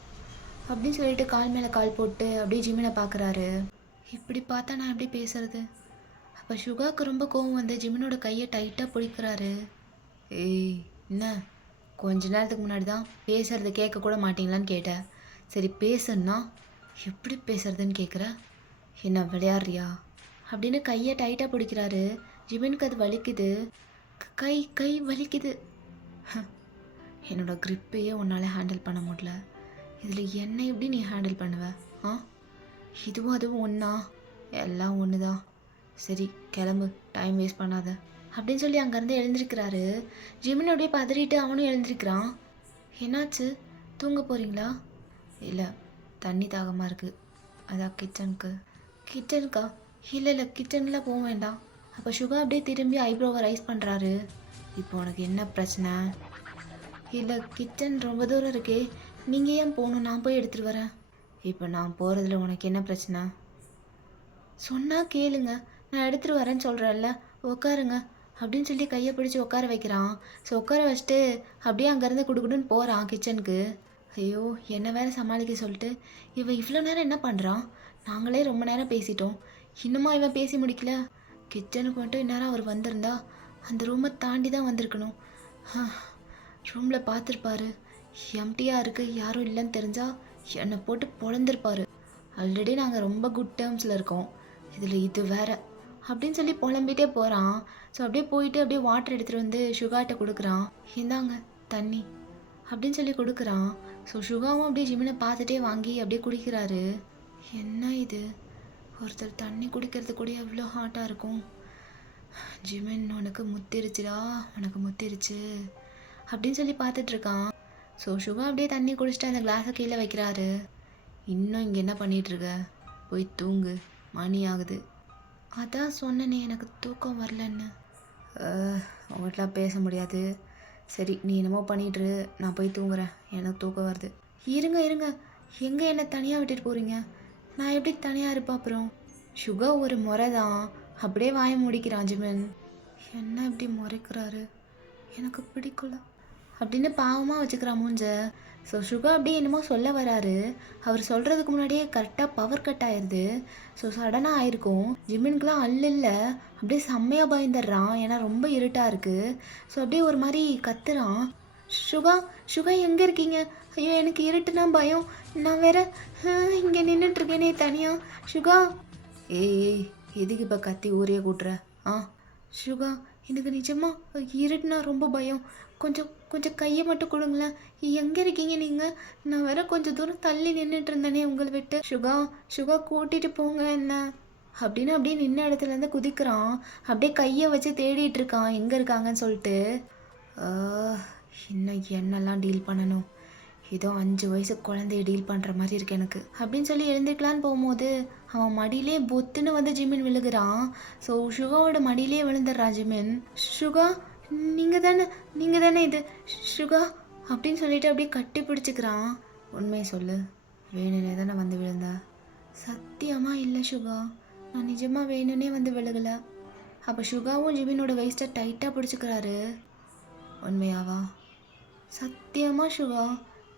அப்படின்னு சொல்லிட்டு கால் மேலே கால் போட்டு அப்படியே ஜிமினை பார்க்குறாரு. இப்படி பார்த்தா நான் எப்படி பேசுறது? அப்போ சுகாவுக்கு ரொம்ப கோவம் வந்து ஜிமினோட கையை டைட்டாக பிடிக்கிறாரு. ஏய், என்ன கொஞ்ச நேரத்துக்கு முன்னாடி தான் பேசுறது கேட்கக்கூட மாட்டீங்களான்னு கேட்டேன். சரி பேசுன்னா எப்படி பேசுறதுன்னு கேட்குற? என்ன விளையாடுறியா அப்படின்னு கையை டைட்டாக பிடிக்கிறாரு. ஜிமினுக்கு அது வலிக்குது. கை வலிக்குது. என்னோட க்ரிப்பையே உன்னால் ஹேண்டில் பண்ண முடியல, இதில் என்ன எப்படி நீ ஹேண்டில் பண்ணுவ? இதுவும் அதுவும் ஒன்றா? எல்லாம் ஒன்று தான். சரி கிளம்பு, டைம் வேஸ்ட் பண்ணாத அப்படின்னு சொல்லி அங்கேருந்து எழுந்திருக்கிறாரு. ஜிமின் அப்படியே பதறிட்டு அவனும் எழுந்திருக்கிறான். என்னாச்சு, தூங்க போகிறீங்களா? இல்லை, தண்ணி தாகமாக இருக்குது, அதான் கிச்சனுக்கா? இல்லை, கிச்சனில் போக வேண்டாம். அப்போ சுகா அப்படியே திரும்பி ஐப்ரோவை ரைஸ் பண்ணுறாரு. இப்போ உனக்கு என்ன பிரச்சனை? இல்லை, கிச்சன் ரொம்ப தூரம் இருக்கே, நீங்கள் ஏன் போகணும், நான் போய் எடுத்துகிட்டு வரேன். இப்போ நான் போகிறதுல உனக்கு என்ன பிரச்சனை? சொன்னால் கேளுங்க, நான் எடுத்துகிட்டு வரேன்னு சொல்கிறேன்ல, உட்காருங்க அப்படின்னு சொல்லி கையை பிடிச்சி உட்கார வைக்கிறான். ஸோ உட்கார வச்சுட்டு அப்படியே அங்கேருந்து குடுக்குடுன்னு போகிறான் கிச்சனுக்கு. ஐயோ, என்ன வேறு சமாளிக்க சொல்லிட்டு இவன் இவ்வளோ நேரம் என்ன பண்ணுறான்? நாங்களே ரொம்ப நேரம் பேசிட்டோம், இன்னுமா இவன் பேசி முடிக்கல? கிச்சனுக்கு மட்டும் இந்நேரம் அவர் வந்திருந்தா அந்த ரூமை தாண்டி தான் வந்திருக்கணும். ரூமில் பார்த்துருப்பாரு, எம்டியாக இருக்குது, யாரும் இல்லைன்னு தெரிஞ்சால் என்னை போட்டு பொழந்திருப்பார். ஆல்ரெடி நாங்கள் ரொம்ப குட் டேர்ம்ஸில் இருக்கோம், இதில் இது வேறு அப்படின்னு சொல்லி புலம்பிகிட்டே போகிறான். ஸோ அப்படியே போயிட்டு அப்படியே வாட்டர் எடுத்துகிட்டு வந்து சுகாட்ட கொடுக்குறான். இந்தாங்க தண்ணி அப்படின்னு சொல்லி கொடுக்குறான். ஸோ சுகாவும் அப்படியே ஜிமினை பார்த்துட்டே வாங்கி அப்படியே குடிக்கிறாரு. என்ன இது, ஒருத்தர் தண்ணி குடிக்கிறது கூட எவ்வளோ ஹாட்டாக இருக்கும். ஜிமின், உனக்கு முத்திருச்சுடா, உனக்கு முத்திருச்சு அப்படின்னு சொல்லி பார்த்துட்ருக்கான். ஸோ சுகா அப்படியே தண்ணி குடிச்சிட்டு அந்த கிளாஸை கீழே வைக்கிறாரு. இன்னும் இங்கே என்ன பண்ணிகிட்ருக்க? போய் தூங்கு, மணி ஆகுது. அதான் சொன்னனே எனக்கு தூக்கம் வரலன்னு. உங்கள்கிட்டலாம் பேச முடியாது. சரி, நீ என்னமோ பண்ணிட்டுரு, நான் போய் தூங்குறேன், எனக்கு தூக்கம் வருது. இருங்க, எங்கே என்னை தனியாக விட்டுட்டு போகிறீங்க? நான் எப்படி தனியாக இருப்பேன் அப்புறம்? சுகா ஒரு முறை தான், அப்படியே வாய முடிக்கிறான் ஜிமின். என்ன இப்படி முறைக்கிறாரு, எனக்கு பிடிக்கல அப்படின்னு பாவமாக வச்சுக்கிறான் மூஞ்ச. ஸோ சுகா அப்படியே என்னமோ சொல்ல வராரு. அவர் சொல்கிறதுக்கு முன்னாடியே கரெக்டாக பவர் கட் ஆயிடுது. ஸோ சடனாக ஆயிருக்கும். ஜிமின்குலாம் இல்லை, அப்படியே செம்மையாக பயந்துடுறான், ஏன்னா ரொம்ப இருட்டாக இருக்குது. ஸோ அப்படியே ஒரு மாதிரி கத்துறான். சுகா எங்கே இருக்கீங்க? ஐயோ, எனக்கு இருட்டுனா பயம், நான் வேற இங்கே நின்றுட்டுருக்கேனே தனியாக. சுகா, ஏய் எதுக்கு இப்போ கத்தி ஊரே கூட்டுற? சுகா, எனக்கு நிஜமாக இருட்டுனா ரொம்ப பயம், கொஞ்சம் கையை மட்டும் கொடுங்களேன். எங்கே இருக்கீங்க நீங்கள்? நான் வேற கொஞ்சம் தூரம் தள்ளி நின்றுட்டு இருந்தேனே உங்களை விட்டு. சுகா கூட்டிகிட்டு போங்க என்ன அப்படின்னு அப்படியே நின்ன இடத்துலேருந்து குதிக்கிறான். அப்படியே கையை வச்சு தேடிட்டு இருக்கான் எங்கே இருக்காங்கன்னு சொல்லிட்டு. இன்னும் என்னெல்லாம் டீல் பண்ணணும், ஏதோ 5 வயசு குழந்தைய டீல் பண்ணுற மாதிரி இருக்கு எனக்கு அப்படின்னு சொல்லி எழுந்திருக்கலான்னு போகும்போது அவன் மடியிலே பொத்துன்னு வந்து ஜிமின் விழுகிறான். ஸோ சுகாவோட மடியிலே விழுந்துடுறான் ஜிமின். சுகா, நீங்கள் தானே இது சுகா அப்படின்னு சொல்லிட்டு அப்படியே கட்டி பிடிச்சிக்கிறான். உண்மையை சொல்லு, வேணுனே தானே வந்து விழுந்தா? சத்தியமாக இல்லை சுகா, நான் நிஜமாக வேணுனே வந்து விழுகலை. அப்போ சுகாவும் ஜிமினோட வேஸ்ட்டை டைட்டாக பிடிச்சிக்கிறாரு. உண்மையாவா? சத்தியமாக சுகா,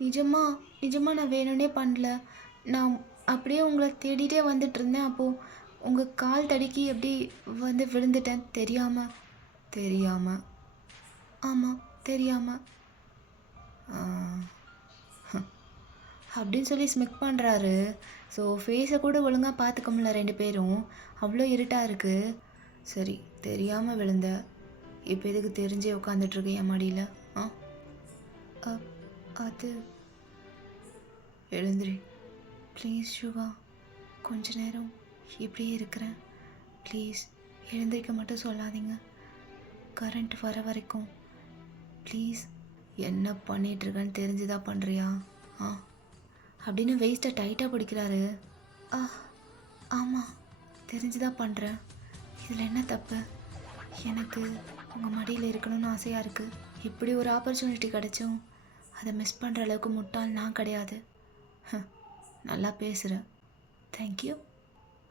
நிஜமாக நான் வேணும்னே பண்ணல. நான் அப்படியே உங்களை தேடிட்டே வந்துட்டு இருந்தேன். அப்போது உங்கள் கால் தடுக்கி எப்படி வந்து விழுந்துட்டேன் தெரியாமல். ஆமாம், தெரியாமல் அப்படின்னு சொல்லி ஸ்மிக் பண்ணுறாரு. ஸோ ஃபேஸை கூட ஒழுங்காக பார்த்துக்க முடியல ரெண்டு பேரும். அவ்வளோ இருட்டாக இருக்குது. சரி, தெரியாமல் விழுந்த, இப்போ எதுக்கு தெரிஞ்சே உட்காந்துட்ருக்கு என் மடியில்? ஆ அ- அது எழுந்திரி ப்ளீஸ் ஷுகா. கொஞ்ச நேரம் இப்படியே இருக்கிறேன். ப்ளீஸ் எழுந்திரிக்க மட்டும் சொல்லாதீங்க. கரண்ட் வர வரைக்கும் ப்ளீஸ். என்ன பண்ணிகிட்ருக்கேன்னு தெரிஞ்சுதான் பண்ணுறியா? ஆ அப்படின்னு வெயிஸ்ட்டை டைட்டாக பிடிக்கிறாரு. ஆ ஆமாம், தெரிஞ்சுதான் பண்ணுறேன். இதில் என்ன தப்பு? எனக்கு உங்கள் மடியில் இருக்கணும்னு ஆசையாக இருக்குது. இப்படி ஒரு ஆப்பர்ச்சுனிட்டி கிடைச்சும் அதை மிஸ் பண்ணுற அளவுக்கு முட்டாள் நான் கிடையாது. நல்லா பேசுகிறேன், தேங்க்யூ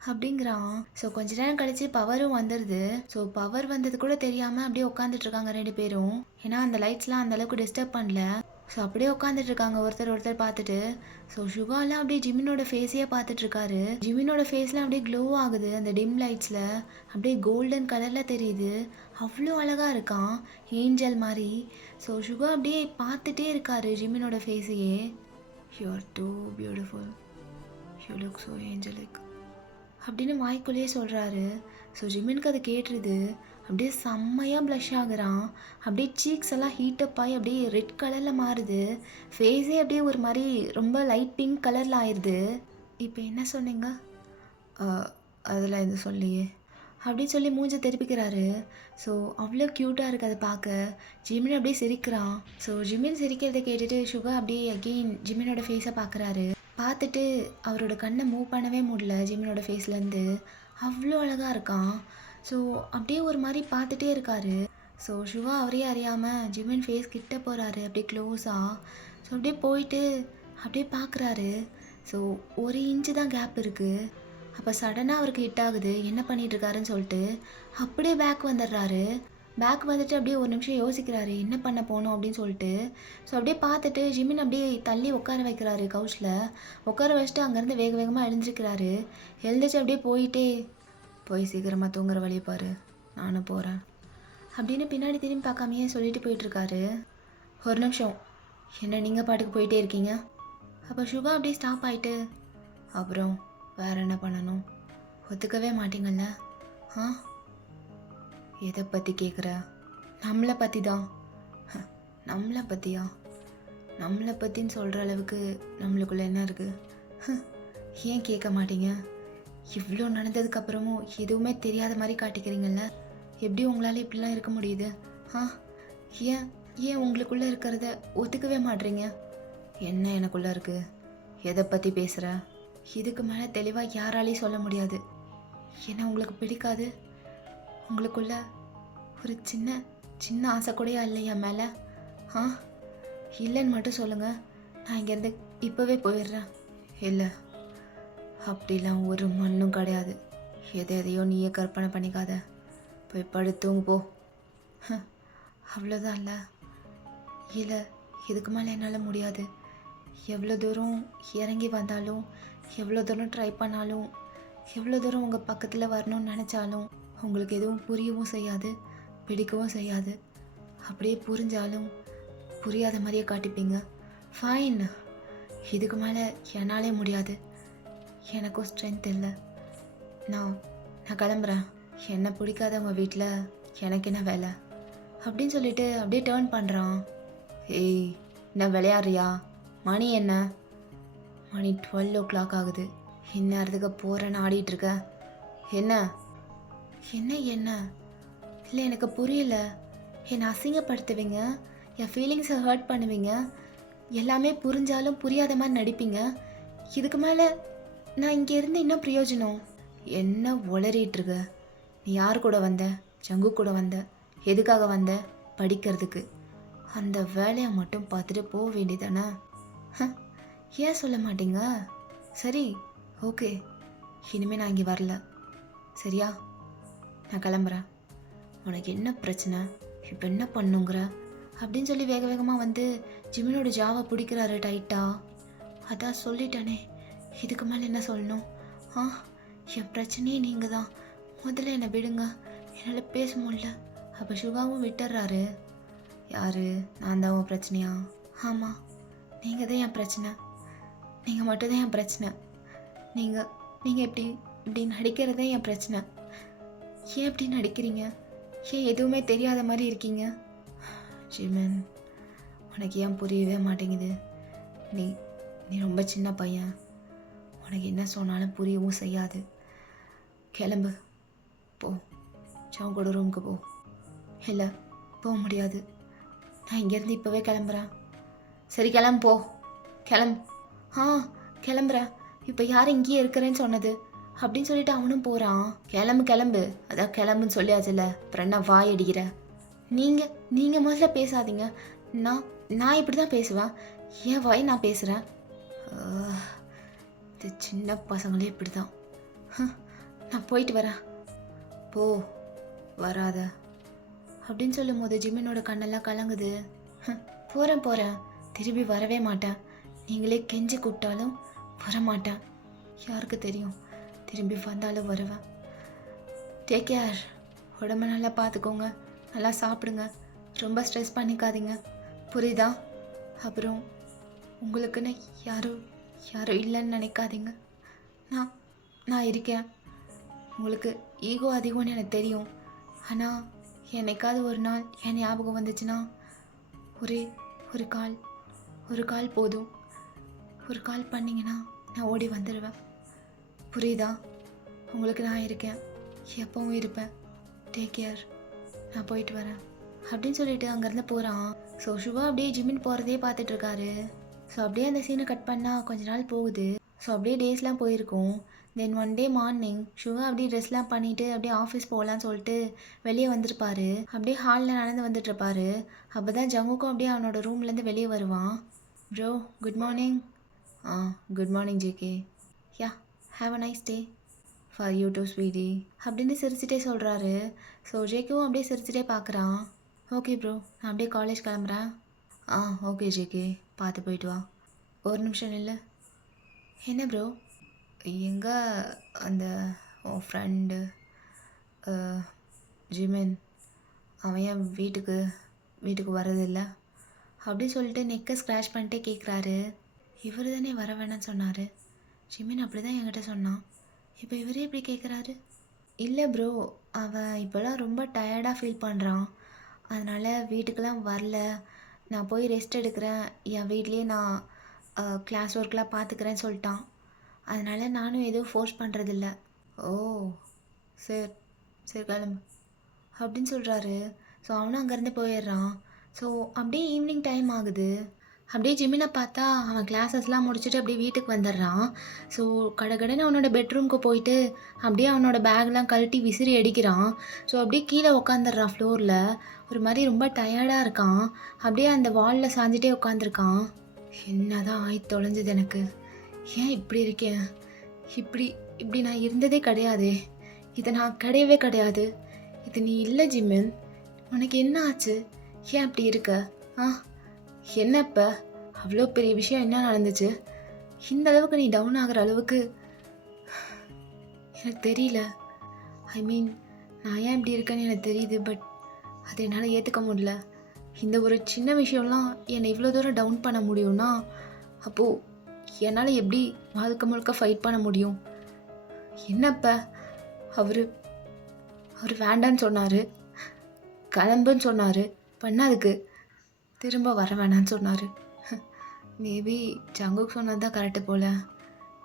அப்படிங்கிறான். ஸோ கொஞ்ச நேரம் கழிச்சு பவரும் வந்துடுது. ஸோ பவர் வந்தது கூட தெரியாமல் அப்படியே உட்காந்துட்டு இருக்காங்க ரெண்டு பேரும். ஏன்னா அந்த லைட்ஸ்லாம் அந்த அளவுக்கு டிஸ்டர்ப் பண்ணல. ஸோ அப்படியே உட்காந்துட்டு இருக்காங்க ஒருத்தர் பார்த்துட்டு. ஸோ சுகாலாம் அப்படியே ஜிமினோட ஃபேஸையே பார்த்துட்டு இருக்காரு. ஜிமினோட ஃபேஸ்லாம் அப்படியே க்ளோ ஆகுது அந்த டிம் லைட்ஸில். அப்படியே கோல்டன் கலரில் தெரியுது. அவ்வளோ அழகாக இருக்கான், ஏஞ்சல் மாதிரி. ஸோ சுகா அப்படியே பார்த்துட்டே இருக்காரு ஜிமினோட ஃபேஸையே. You are too beautiful, you look so angelic அப்படின்னு வாய்க்குள்ளேயே சொல்கிறாரு. ஸோ ஜிமினுக்கு அது கேட்டுருது. அப்படியே செம்மையாக ப்ளஷ் ஆகுறான். அப்படியே சீக்ஸ் எல்லாம் ஹீட்டப் ஆகி அப்படியே ரெட் கலரில் மாறுது. ஃபேஸே அப்படியே ஒரு மாதிரி ரொம்ப லைட் பிங்க் கலரில் ஆயிடுது. இப்போ என்ன சொன்னீங்க? அதில் எது சொல்லியே அப்படின்னு சொல்லி மூஞ்சை திருப்பிக்கிறாரு. ஸோ அவ்வளோ க்யூட்டாக இருக்குது அதை பார்க்க. ஜிமின் அப்படியே சிரிக்கிறான். ஸோ ஜிமின் சிரிக்கிறத கேட்டுட்டு சுகா அப்படியே அகெயின் ஜிமினோட ஃபேஸை பார்க்குறாரு. பார்த்துட்டு அவரோட கண்ணை மூவ் பண்ணவே முடியல ஜிமினோட ஃபேஸ்லேருந்து. அவ்வளோ அழகாக இருக்கான். ஸோ அப்படியே ஒரு மாதிரி பார்த்துட்டே இருக்காரு. ஸோ சிவா அவரே அறியாமல் ஜிமின் ஃபேஸ் கிட்ட போகிறாரு அப்படியே க்ளோஸாக. ஸோ அப்படியே போயிட்டு அப்படியே பார்க்குறாரு. ஸோ ஒரு இன்ச்சு தான் கேப் இருக்குது. அப்போ சடனாக அவருக்கு ஹிட் ஆகுது என்ன பண்ணிகிட்ருக்காருன்னு சொல்லிட்டு. அப்படியே பேக் வந்துடுறாரு. பேக் வந்துட்டு அப்படியே ஒரு நிமிஷம் யோசிக்கிறாரு என்ன பண்ண போகணும் அப்படின்னு சொல்லிட்டு. ஸோ அப்படியே பார்த்துட்டு ஜிமின் அப்படியே தள்ளி உட்கார வைக்கிறாரு கவுச்சில். உட்கார வச்சுட்டு அங்கேருந்து வேக வேகமாக எழுந்திருக்கிறாரு. எழுந்திரிச்சு அப்படியே போய் சீக்கிரமாக தூங்குற வழியை பாரு, நானும் போகிறேன் அப்படின்னு பின்னாடி திரும்பி பார்க்காமையே சொல்லிட்டு போயிட்டுருக்காரு. ஒரு நிமிஷம், என்ன நீங்கள் பாட்டுக்கு போயிட்டே இருக்கீங்க? அப்போ சுகா அப்படியே ஸ்டாப் ஆகிட்டு, அப்புறம் வேறு என்ன பண்ணணும்? ஒத்துக்கவே மாட்டீங்கல்ல? ஆ எதை பற்றி கேட்குற? நம்மளை பற்றி தான். நம்மளை பற்றியா? நம்மளை பற்றின்னு சொல்கிற அளவுக்கு நம்மளுக்குள்ளே என்ன இருக்குது? ஏன் கேட்க மாட்டீங்க? இவ்வளோ நடந்ததுக்கப்புறமும் எதுவுமே தெரியாத மாதிரி காட்டிக்கிறீங்கல்ல. எப்படி உங்களால் இப்படிலாம் இருக்க முடியுது? ஏன் ஏன் உங்களுக்குள்ளே இருக்கிறத ஒத்துக்கவே மாட்றீங்க? என்ன எனக்குள்ளே இருக்குது? எதை பற்றி பேசுகிற? இதுக்கு மேலே தெளிவாக யாராலையும் சொல்ல முடியாது. என்ன உங்களுக்கு பிடிக்காது? உங்களுக்குள்ள ஒரு சின்ன ஆசை கூடயா இல்லையா மேலே? இல்லைன்னு மட்டும் சொல்லுங்கள், நான் இங்கேருந்து இப்போவே போயிடுறேன். இல்லை, அப்படிலாம் ஒரு மண்ணும் கிடையாது. எதையோ நீயே கற்பனை பண்ணிக்காத. போய் படுத்துங்க போ. அவ்வளோதான் இல்லை? இல்லை, இதுக்கு மேலே என்னால் முடியாது. எவ்வளோ தூரம் இறங்கி வந்தாலும், எவ்வளோ தூரம் ட்ரை பண்ணாலும், எவ்வளோ தூரம் உங்கள் பக்கத்தில் வரணும்னு நினச்சாலும் உங்களுக்கு எதுவும் புரியவும் செய்யாது, பிடிக்கவும் செய்யாது. அப்படியே புரிஞ்சாலும் புரியாத மாதிரியே காட்டிப்பீங்க. ஃபைன், இதுக்கு மேலே என்னாலே முடியாது. எனக்கும் ஸ்ட்ரென்த் இல்லை. நான் கிளம்புறேன். என்னை பிடிக்காதவங்க வீட்டில் எனக்கு என்ன வேலை அப்படின்னு சொல்லிட்டு அப்படியே டேர்ன் பண்ணுறான். ஏய், என்ன விளையாடுறியா? மணி என்ன? மணி 12 o'clock ஆகுது. இந்நேரத்துக்கு போகிறேன்னு ஆடிட்டுருக்க. என்ன என்ன இல்லை, எனக்கு புரியல. என்னை அசிங்கப்படுத்துவீங்க, என் ஃபீலிங்ஸை ஹர்ட் பண்ணுவீங்க, எல்லாமே புரிஞ்சாலும் புரியாத மாதிரி நடிப்பீங்க. இதுக்கு மேலே நான் இங்கே இருந்து இன்னும் பிரயோஜனம்? என்ன உளறிட்டுருக்க? நீ யார் கூட வந்த? ஜங்கு கூட வந்த. எதுக்காக வந்த? படிக்கிறதுக்கு. அந்த வேலையை மட்டும் பார்த்துட்டு போக வேண்டியதானே? ஏன் சொல்ல மாட்டீங்க? சரி, ஓகே, இனிமேல் நான் இங்கே வரல, சரியா? நான் கிளம்புறேன். உனக்கு என்ன பிரச்சனை? இப்போ என்ன பண்ணுங்கிற அப்படின்னு சொல்லி வேக வேகமாக வந்து ஜிமினோட ஜாவை பிடிக்கிறாரு டைட்டாக. அதான் சொல்லிட்டானே, இதுக்கு மேலே என்ன சொல்லணும்? என் பிரச்சனையே நீங்கள் தான். முதல்ல என்னை விடுங்க, என்னால் பேச முடியல. அப்போ சுகாவும் விட்டுறாரு. யார்? நான் தான் உன் பிரச்சனையா? ஆமாம், நீங்கள் தான் என் பிரச்சனை. நீங்கள் மட்டும்தான் என் பிரச்சனை. நீங்கள் நீங்கள் இப்படி இப்படி நடிக்கிறதே என் பிரச்சனை. ஏன் இப்படி நடிக்கிறீங்க? ஏன் எதுவுமே தெரியாத மாதிரி இருக்கீங்க? ஜிமின், உனக்கு ஏன் புரியவே மாட்டேங்குது? நீ நீ ரொம்ப சின்ன பையன். உனக்கு என்ன சொன்னாலும் புரியவும் செய்யாது. கிளம்பு, போ, கூட ரூமுக்கு போ. இல்லை, போக முடியாது. நான் இங்கேருந்து இப்போவே கிளம்புறேன். சரி கிளம்பு, போ, கிளம்பு. கிளம்புறேன். இப்போ யார் இங்கேயே இருக்கிறேன்னு சொன்னது? அப்படின்னு சொல்லிட்டு அவனும் போகிறான். கிளம்பு கிளம்பு, அதான் கிளம்புன்னு சொல்லியாச்சுல்ல, அப்புறம் என்ன வாய் அடிக்கிற? நீங்கள் முதல்ல பேசாதீங்க. நான் இப்படி தான் பேசுவேன். என் வாய் நான் பேசுகிறேன். இது சின்ன பசங்களே இப்படி தான். நான் போயிட்டு வரேன். போ, வராத அப்படின்னு சொல்லும் போது ஜிமினோட கண்ணெல்லாம் கலங்குது. போகிறேன், திரும்பி வரவே மாட்டேன். நீங்களே கெஞ்சி கூப்பிட்டாலும் வரமாட்டேன். யாருக்கு தெரியும், திரும்பி வந்தாலும் வருவேன். Take care. உடம்ப நல்லா பார்த்துக்கோங்க, நல்லா சாப்பிடுங்க, ரொம்ப ஸ்ட்ரெஸ் பண்ணிக்காதீங்க, புரியுதா? அப்புறம் உங்களுக்குன்னு யாரும் இல்லைன்னு நினைக்காதீங்க. நான் இருக்கேன். உங்களுக்கு ஈகோ அதிகம்னு எனக்கு தெரியும். ஆனால் என்னைக்காவது ஒரு நாள் என் ஞாபகம் வந்துச்சுன்னா ஒரு கால் போதும். ஒரு கால் பண்ணிங்கன்னா நான் ஓடி வந்துடுவேன். புரியுதா? உங்களுக்கு நான் இருக்கேன், எப்பவும் இருப்பேன். Take care. நான் போயிட்டு வரேன் அப்படின்னு சொல்லிட்டு அங்கேருந்து போகிறான். ஸோ சிவா அப்படியே ஜிம்மின் போகிறதே பார்த்துட்ருக்காரு. ஸோ அப்படியே அந்த சீனை கட் பண்ணால் கொஞ்ச நாள் போகுது. ஸோ அப்படியே டேஸ்லாம் போயிருக்கும். தென் ஒன் டே மார்னிங் சிவா அப்படியே ட்ரெஸ்லாம் பண்ணிவிட்டு அப்படியே ஆஃபீஸ் போகலான்னு சொல்லிட்டு வெளியே வந்திருப்பாரு. அப்படியே ஹாலில் நடந்து வந்துட்டுருப்பாரு. அப்போ தான் ஜங்குக்கும் அப்படியே அவனோட ரூம்லேருந்து வெளியே வருவான். Bro, good morning. Good morning JK. Yeah, have a nice day for you too sweetie அப்படின்னு சிரிச்சிட்டே சொல்கிறாரு. ஸோ ஜேகேவும் அப்படியே சிரிச்சிட்டே பார்க்குறான். ஓகே ப்ரோ, நான் அப்படியே காலேஜ் கிளம்புறேன். ஓகே ஜேகே, பார்த்து போயிட்டு வா. ஒரு நிமிஷம் இல்லை. என்ன ப்ரோ? எங்கே அந்த உன் ஃப்ரெண்டு ஜிமின், அவன் ஏன் வீட்டுக்கு வரதில்லை அப்படி சொல்லிட்டு நெக்கை ஸ்க்ராட்ச் பண்ணிட்டே கேட்குறாரு. இவர் தானே வர வேணான்னு சொன்னார். ஜிமின் அப்படி தான் என்கிட்ட சொன்னான். இப்போ இவரே இப்படி கேட்குறாரு. இல்லை ப்ரோ, அவன் இப்போலாம் ரொம்ப டயர்டாக ஃபீல் பண்ணுறான். அதனால் வீட்டுக்கெலாம் வரல. நான் போய் ரெஸ்ட் எடுக்கிறேன், என் வீட்லேயே நான் கிளாஸ் ஒர்க்லாம் பார்த்துக்கிறேன்னு சொல்லிட்டான். அதனால் நானும் எதுவும் ஃபோர்ஸ் பண்ணுறதில்ல. ஓ, சரி கிளம்பு அப்படின்னு சொல்கிறாரு. ஸோ அவனும் அங்கேருந்து போயிடுறான். ஸோ அப்படியே ஈவினிங் டைம் ஆகுது. அப்படியே ஜிமினை பார்த்தா அவன் கிளாஸஸ்லாம் முடிச்சுட்டு அப்படியே வீட்டுக்கு வந்துடுறான். ஸோ கடகடன்னு அவனோட பெட்ரூம்க்கு போயிட்டு அப்படியே அவனோட பேக்லாம் கழட்டி விசிறி அடிக்கிறான். ஸோ அப்படியே கீழே உட்காந்துடுறான் ஃப்ளோரில். ஒரு மாதிரி ரொம்ப டயர்டாக இருக்கான். அப்படியே அந்த வாலில் சாஞ்சிட்டே உட்காந்துருக்கான். என்ன தான் ஆய் தொலைஞ்சது எனக்கு. ஏன் இப்படி இருக்கேன்? இப்படி நான் இருந்ததே கிடையாது. இது நான் கிடையவே கிடையாது. இது நீ இல்லை ஜிமின். உனக்கு என்ன ஆச்சு? ஏன் அப்படி இருக்க? என்ன இப்போ அவ்வளோ பெரிய விஷயம் என்ன நடந்துச்சு? இந்த அளவுக்கு நீ டவுன் ஆகிற அளவுக்கு எனக்கு தெரியல. ஐ மீன், நான் ஏன் இப்படி இருக்கேன்னு எனக்கு தெரியுது, பட் அதை என்னால் ஏற்றுக்க முடியல. இந்த ஒரு சின்ன விஷயம்லாம் என்னை இவ்வளோ தூரம் டவுன் பண்ண முடியும்னா அப்போது என்னால் எப்படி வாழ்க்கை முழுக்க ஃபைட் பண்ண முடியும்? என்னப்ப அவர் வேண்டான்னு சொன்னார், கிளம்புன்னு சொன்னார், பண்ணாதுக்கு திரும்ப வர வேணான்னு சொன்னார். மேபி ஜங்குக்கு சொன்னது தான் கரெக்டு போல்.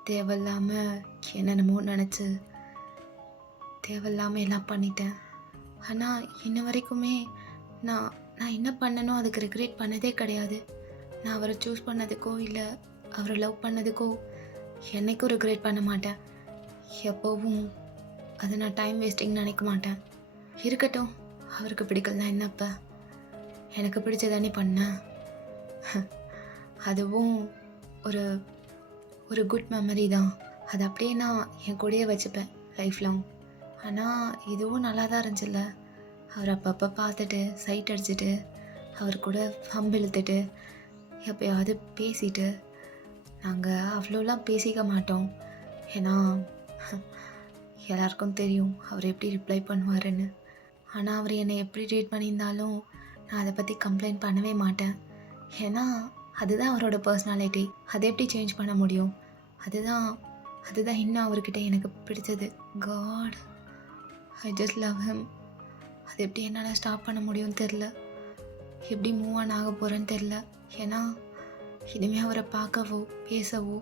தேவையில்லாமல் என்னென்னமோ நினச்சி தேவையில்லாமல் எல்லாம் பண்ணிட்டேன். ஆனால் இன்ன வரைக்குமே நான் என்ன பண்ணனோ அதுக்கு ரெக்ரெட் பண்ணதே கிடையாது. நான் அவரை சூஸ் பண்ணதுக்கோ இல்லை அவரை லவ் பண்ணதுக்கோ என்னைக்கும் ரெக்ரெட் பண்ண மாட்டேன். எப்போவும் அதை நான் டைம் வேஸ்டிங் நினைக்க மாட்டேன். இருக்கட்டும், அவருக்கு பிடிக்கலனா என்னப்ப, எனக்கு பிடிச்சதானே பண்ணேன். அதுவும் ஒரு குட் மெமரி தான். அது அப்படியே நான் என் கூடயே வச்சுப்பேன் லைஃப் லாங். ஆனால் இதுவும் நல்லா தான் இருந்துச்சுல்ல. அவர் அப்பப்போ பார்த்துட்டு சைட் அடிச்சுட்டு அவர் கூட ஃபம்பு இழுத்துட்டு எப்போயாவது பேசிட்டு. நாங்கள் அவ்வளோலாம் பேசிக்க மாட்டோம், ஏன்னா எல்லாருக்கும் தெரியும் அவர் எப்படி ரிப்ளை பண்ணுவாருன்னு. ஆனால் அவர் என்னை எப்படி ட்ரீட் பண்ணியிருந்தாலும் நான் அதை பற்றி கம்ப்ளைண்ட் பண்ணவே மாட்டேன். ஏன்னா அதுதான் அவரோட பர்சனாலிட்டி. அதை எப்படி சேஞ்ச் பண்ண முடியும்? அதுதான் அதுதான் இன்னும் அவர்கிட்ட எனக்கு பிடிச்சது. God, I just love him. அது எப்படி என்னால் ஸ்டாப் பண்ண முடியும்னு தெரில. எப்படி மூவ் ஆன் ஆக போகிறேன்னு தெரில. ஏன்னா இனிமேல் அவரை பார்க்கவோ பேசவோ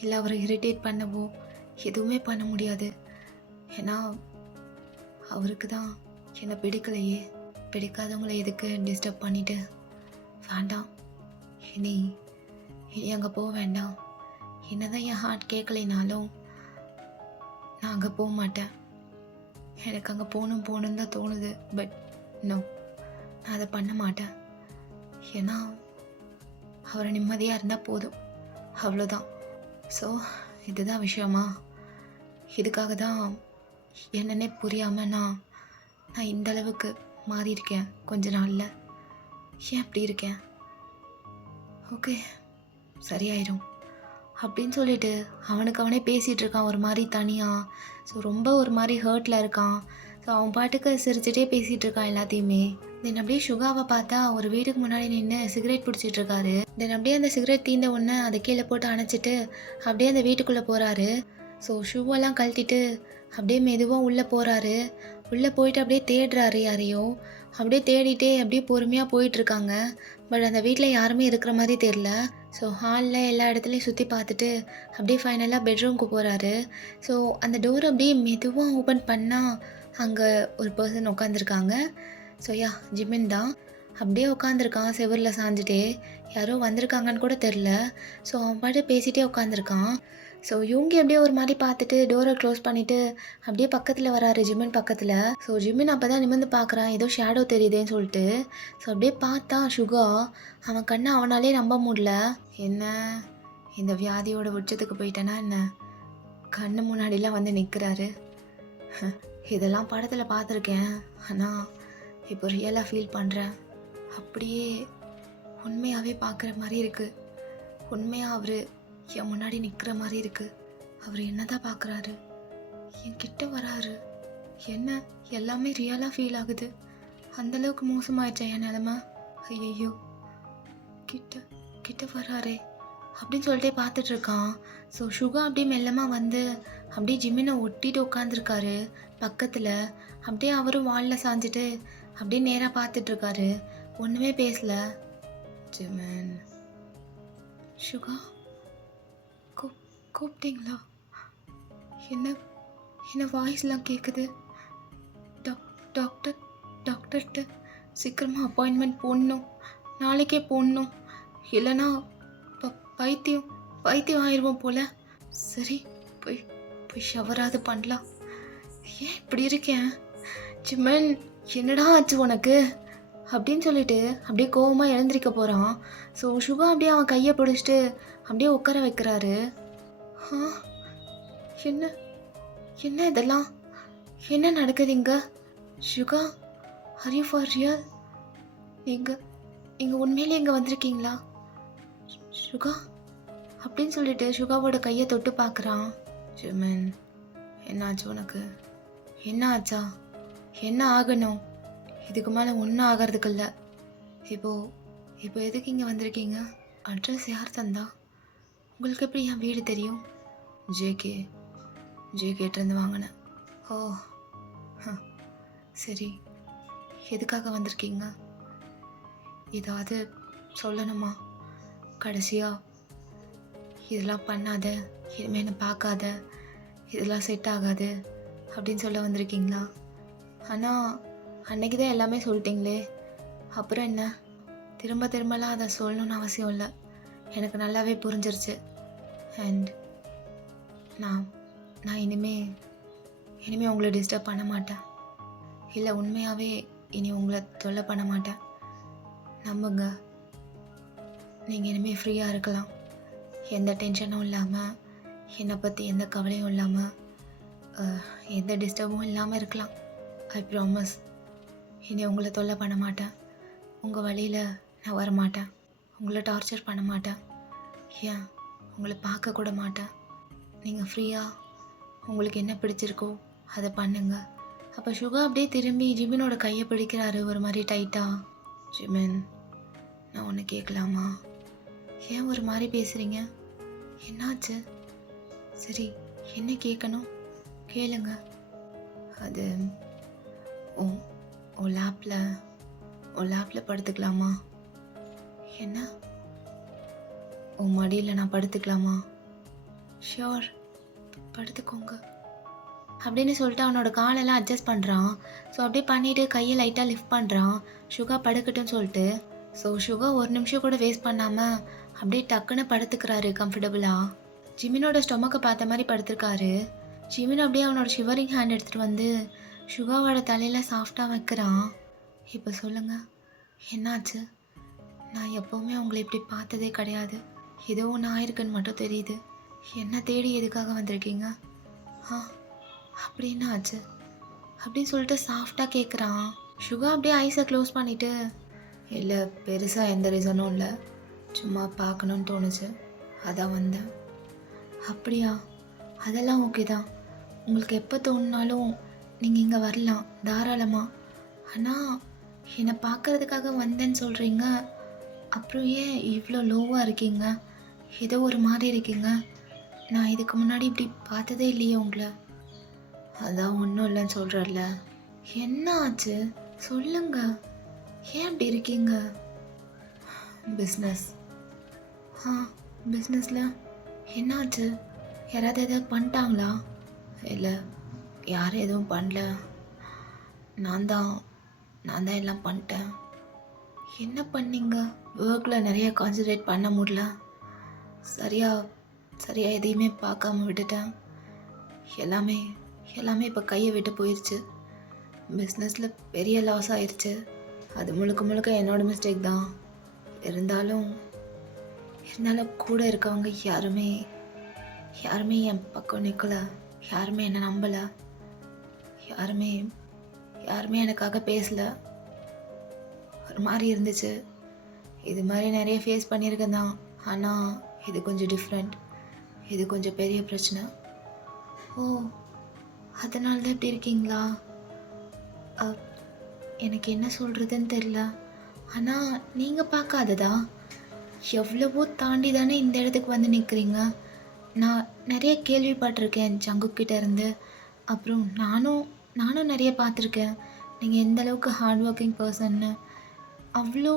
இல்லை அவரை இரிட்டேட் பண்ணவோ எதுவுமே பண்ண முடியாது. ஏன்னா அவருக்கு தான் என்னை பிடிக்கலையே. பிடிக்காதவங்கள எதுக்கு டிஸ்டர்ப் பண்ணிட்டு? வேண்டாம், இனி இனி அங்கே போக வேண்டாம். என்னதான் என் ஹார்ட் கேட்கலைனாலும் நான் அங்கே போக மாட்டேன். எனக்கு அங்கே போகணுன்னு தான் தோணுது. பட் நோ, நான் அதை பண்ண மாட்டேன். ஏன்னா அவரை நிம்மதியாக இருந்தால் போதும், அவ்வளோதான். ஸோ இதுதான் விஷயமா? இதுக்காக தான் என்னன்னே புரியாமல் நான் இந்த அளவுக்கு மாறி இருக்கேன் கொஞ்ச நாளில். ஏன் அப்படி இருக்கேன்? ஓகே, சரியாயிரும் அப்படின்னு சொல்லிட்டு அவனுக்கு அவனே பேசிகிட்டு இருக்கான் ஒரு மாதிரி தனியாக. ஸோ ரொம்ப ஒரு மாதிரி ஹர்ட்டில் இருக்கான். ஸோ அவன் பாட்டுக்கு சிரிச்சுட்டே பேசிகிட்டு இருக்கான் எல்லாத்தையுமே. தென் அப்படியே சுகாவை பார்த்தா ஒரு வீட்டுக்கு முன்னாடி நின்று சிகரெட் பிடிச்சிட்டு இருக்காரு. தென் அப்படியே அந்த சிகரெட் தீர்ந்த உடனே அதை கீழே போட்டு அணைச்சிட்டு அப்படியே அந்த வீட்டுக்குள்ளே போகிறாரு. ஸோ ஷூவெல்லாம் கழட்டிட்டு அப்படியே மெதுவாக உள்ளே போகிறாரு. உள்ளே போயிட்டு அப்படியே தேடுறாரு யாரையோ. அப்படியே தேடிட்டே அப்படியே பொறுமையாக போயிட்டுருக்காங்க. பட் அந்த வீட்டில் யாருமே இருக்கிற மாதிரி தெரில. ஸோ ஹாலில் எல்லா இடத்துலையும் சுற்றி பார்த்துட்டு அப்படியே ஃபைனலாக பெட்ரூம்க்கு போகிறாரு. ஸோ அந்த டோர் அப்படியே மெதுவாக ஓப்பன் பண்ணால் அங்கே ஒரு பர்சன் உட்காந்துருக்காங்க. ஸோ யா, ஜிமின் தான். அப்படியே உட்காந்துருக்கான் செவரில் சாஞ்சிட்டே. யாரோ வந்திருக்காங்கன்னு கூட தெரில. ஸோ அவன் பாட்டு பேசிகிட்டே உட்காந்துருக்கான். ஸோ யூங்கி அப்படியே ஒரு மாதிரி பார்த்துட்டு டோரை க்ளோஸ் பண்ணிவிட்டு அப்படியே பக்கத்தில் வராரு ஜிமின் பக்கத்தில். ஸோ ஜிமின் அப்போ தான் நிமிர்ந்து பார்க்குறான், ஏதோ ஷேடோ தெரியுதேன்னு சொல்லிட்டு. ஸோ அப்படியே பார்த்தா சுகா. அவன் கண்ணை அவனாலே நம்ப முடியல. என்ன இந்த வியாதியோட உச்சத்துக்கு போயிட்டேன்னா என்ன? கண்ணு முன்னாடிலாம் வந்து நிற்கிறாரு. இதெல்லாம் படத்தில் பார்த்துருக்கேன், ஆனால் இப்போ ரியலாக ஃபீல் பண்ணுறேன். அப்படியே உண்மையாகவே பார்க்குற மாதிரி இருக்குது. உண்மையாக அவர் என் முன்னாடி நிற்கிற மாதிரி இருக்குது. அவர் என்ன தான் பார்க்குறாரு, என் கிட்ட வராரு. என்ன எல்லாமே ரியலாக ஃபீல் ஆகுது. அந்தளவுக்கு மோசமாயிடுச்சா என் நிலமை? ஐயோ, கிட்ட கிட்ட வராரே அப்படின்னு சொல்லிட்டே பார்த்துட்ருக்கான். ஸோ சுகா அப்படியே மெல்லமாக வந்து அப்படியே ஜிமினை ஒட்டிட்டு உட்காந்துருக்காரு பக்கத்தில். அப்படியே அவரும் வாலில் சாஞ்சிட்டு அப்படியே நேராக பார்த்துட்ருக்காரு. ஒன்றுமே பேசலை. ஜிமின், சுகா கூப்பிட்டீங்களா? என்ன என்ன வாய்ஸ்லாம் கேட்குது. டாக்டர்கிட்ட சீக்கிரமாக அப்பாயின்மெண்ட் போடணும், நாளைக்கே போடணும். இல்லைனா பைத்தியம் ஆயிடுவோம் போல். சரி, போய் ஷவராது பண்ணலாம். ஏன் இப்படி இருக்கேன்? ஜிமன், என்னடா ஆச்சு உனக்கு அப்படின்னு சொல்லிட்டு அப்படியே கோவமாக எழுந்திரிக்க போகிறான். ஸோ சுகா அப்படியே அவன் கையை பிடிச்சிட்டு அப்படியே உட்கார வைக்கிறாரு. என்ன இதெல்லாம்? என்ன நடக்குது இங்கே? சுகா, ஆர் யூ ஃபார் ரியல்? நீங்கள் உண்மையிலே இங்கே வந்திருக்கீங்களா சுகா அப்படின்னு சொல்லிட்டு சுகாவோட கையை தொட்டு பார்க்குறான். ஜிமின், என்னாச்சு உனக்கு? என்ன ஆச்சா? என்ன ஆகணும்? இதுக்கு மேலே ஒன்றும் ஆகிறதுக்கு இல்லை. இப்போ எதுக்கு இங்கே வந்திருக்கீங்க? அட்ரஸ் யார் தந்தா? உங்களுக்கு எப்படி என் வீடு தெரியும்? ஜேகேட்டிருந்து வாங்கினேன். ஓ, சரி. எதுக்காக வந்திருக்கீங்க? ஏதாவது சொல்லணுமா? கடைசியாக இதெல்லாம் பண்ணாத, இனிமேல் என்ன பார்க்காத, இதெல்லாம் செட் ஆகாது அப்படின்னு சொல்ல வந்திருக்கீங்களா? ஆனால் அன்னைக்கு தான் எல்லாமே சொல்லிட்டீங்களே, அப்புறம் என்ன? திரும்பலாம் அதை சொல்லணும்னு அவசியம் இல்லை. எனக்கு நல்லாவே புரிஞ்சிருச்சு. அண்ட் நான் இனிமே உங்களை டிஸ்டர்ப் பண்ண மாட்டேன். இல்லை, உண்மையாகவே இனி உங்களை தொல்லை பண்ண மாட்டேன். நம்புங்க, நீங்கள் இனிமேல் ஃப்ரீயாக இருக்கலாம். எந்த டென்ஷனும் இல்லாமல், என்னை பற்றி எந்த கவலையும் இல்லாமல், எந்த டிஸ்டர்பும் இல்லாமல் இருக்கலாம். I promise. இனி உங்களை தொல்லை பண்ண மாட்டேன். உங்கள் வழியில் நான் வர மாட்டேன். உங்களை டார்ச்சர் பண்ண மாட்டேன். ஏன், உங்களை பார்க்க கூட மாட்டேன். நீங்கள் ஃப்ரீயாக உங்களுக்கு என்ன பிடிச்சிருக்கோ அதை பண்ணுங்க. அப்போ சுகா அப்படியே திரும்பி ஜிமினோட கையை பிடிக்கிறாரு ஒரு மாதிரி டைட்டாக. ஜிமின், நான் ஒன்று கேட்கலாமா? ஏன் ஒரு மாதிரி பேசுகிறீங்க? என்னாச்சு? சரி, என்ன கேட்கணும் கேளுங்க. அது உன் உன் லேப்பில் படுத்துக்கலாமா? என்ன? உன் மடியில் நான் படுத்துக்கலாமா? ஷியோர், படுத்துக்கோங்க அப்படின்னு சொல்லிட்டு அவனோட காலெல்லாம் அட்ஜஸ்ட் பண்ணுறான். ஸோ அப்படியே பண்ணிவிட்டு கையை லைட்டாக லிஃப்ட் பண்ணுறான் சுகா படுக்கட்டும்னு சொல்லிட்டு. ஸோ சுகா ஒரு நிமிஷம் கூட வேஸ்ட் பண்ணாமல் அப்படியே டக்குன்னு படுத்துக்கிறாரு கம்ஃபர்டபுளாக. ஜிமினோட ஸ்டொமக்கை பார்த்த மாதிரி படுத்துருக்காரு. ஜிமின் அப்படியே அவனோட ஷிவரிங் ஹேண்ட் எடுத்துகிட்டு வந்து சுகாவோட தலையில் சாஃப்டாக வைக்கிறான். இப்போ சொல்லுங்கள், என்னாச்சு? நான் எப்போவுமே உங்களை இப்படி பார்த்ததே கிடையாது. ஏதோ ஒன்று ஆயிருக்குன்னு மட்டும் தெரியுது. என்ன தேடி எதுக்காக வந்திருக்கீங்க? அப்படின்னு ஆச்சு அப்படின்னு சொல்லிட்டு சாஃப்டாக கேட்குறான். சுகா அப்படியே ஐஸை க்ளோஸ் பண்ணிவிட்டு, இல்லை பெருசாக எந்த ரீசனும் இல்லை, சும்மா பார்க்கணுன்னு தோணுச்சு, அதான் வந்தேன். அப்படியா? அதெல்லாம் ஓகே தான். உங்களுக்கு எப்போ தோணுனாலும் நீங்கள் இங்கே வரலாம் தாராளமாக. ஆனால் என்னை பார்க்குறதுக்காக வந்தேன்னு சொல்கிறீங்க, அப்புறம் ஏன் இவ்வளோ லோவாக இருக்கீங்க? ஏதோ ஒரு மாதிரி இருக்கீங்க. நான் இதுக்கு முன்னாடி இப்படி பார்த்ததே இல்லையே உங்களை. அதான் ஒன்றும் இல்லைன்னு சொல்கிறல்ல. என்ன ஆச்சு சொல்லுங்க, ஏன் இப்படி இருக்கீங்க? பிஸ்னஸ். பிஸ்னஸில் என்னாச்சு? யாராவது எதாவது பண்ணிட்டாங்களா? இல்லை, யாரும் எதுவும் பண்ணல. நான் தான் எல்லாம் பண்ணிட்டேன். என்ன பண்ணீங்க? ஒர்க்கில் நிறைய கான்சன்ட்ரேட் பண்ண முடியல. சரியா எதையுமே பார்க்காம விட்டுட்டேன். எல்லாமே இப்போ கையை விட்டு போயிடுச்சு. பிஸ்னஸில் பெரிய லாஸ் ஆயிடுச்சு. அது முழுக்க என்னோட மிஸ்டேக் தான். இருந்தாலும் கூட இருக்கவங்க யாருமே என் பக்கம் நிற்கலை. யாருமே என்னை நம்பலை. யாருமே எனக்காக பேசலை. ஒரு மாதிரி இருந்துச்சு. இது மாதிரி நிறைய ஃபேஸ் பண்ணியிருக்கேன் தான். ஆனால் இது கொஞ்சம் டிஃப்ரெண்ட். இது கொஞ்சம் பெரிய பிரச்சனை. ஓ, அதனால தான் இப்படி இருக்கீங்களா? எனக்கு என்ன சொல்கிறதுன்னு தெரில. ஆனால் நீங்கள் பார்க்காததா எவ்வளவோ தாண்டி தானே இந்த இடத்துக்கு வந்து நிற்கிறீங்க. நான் நிறைய கேள்விப்பட்டிருக்கேன் சங்குக்கிட்ட இருந்து. அப்புறம் நானும் நிறைய பார்த்துருக்கேன் நீங்கள் எந்த அளவுக்கு ஹார்ட் ஒர்க்கிங் பர்சன்னு. அவ்வளோ